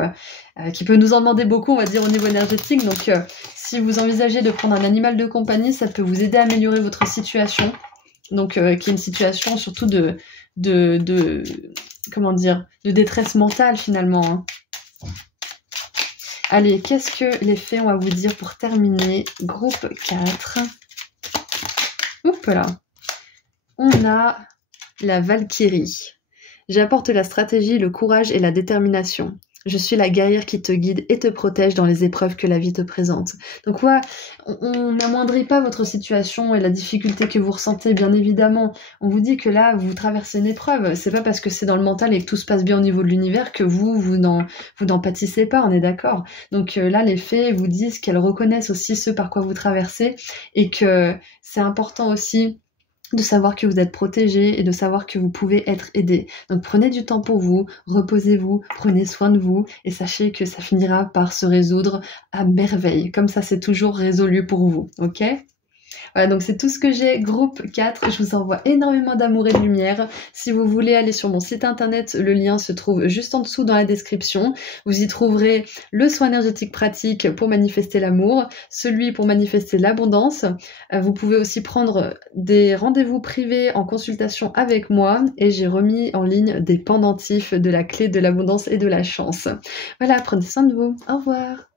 qui peut nous en demander beaucoup, on va dire, au niveau énergétique. Donc, si vous envisagez de prendre un animal de compagnie, ça peut vous aider à améliorer votre situation. Donc, qui est une situation surtout de détresse mentale, finalement. Hein. Allez, qu'est-ce que les fées, on va vous dire pour terminer. Groupe 4. Oups là. On a la Valkyrie. J'apporte la stratégie, le courage et la détermination. Je suis la guerrière qui te guide et te protège dans les épreuves que la vie te présente. Donc ouais, on n'amoindrit pas votre situation et la difficulté que vous ressentez, bien évidemment. On vous dit que là, vous traversez une épreuve. C'est pas parce que c'est dans le mental et que tout se passe bien au niveau de l'univers que vous n'en pâtissez pas, on est d'accord. Donc là, les fées vous disent qu'elles reconnaissent aussi ce par quoi vous traversez et que c'est important aussi de savoir que vous êtes protégé et de savoir que vous pouvez être aidé. Donc prenez du temps pour vous, reposez-vous, prenez soin de vous et sachez que ça finira par se résoudre à merveille. Comme ça, c'est toujours résolu pour vous, ok ? Voilà, donc c'est tout ce que j'ai, groupe 4. Je vous envoie énormément d'amour et de lumière. Si vous voulez aller sur mon site internet, le lien se trouve juste en dessous dans la description. Vous y trouverez le soin énergétique pratique pour manifester l'amour, celui pour manifester l'abondance. Vous pouvez aussi prendre des rendez-vous privés en consultation avec moi et j'ai remis en ligne des pendentifs de la clé de l'abondance et de la chance. Voilà, prenez soin de vous. Au revoir.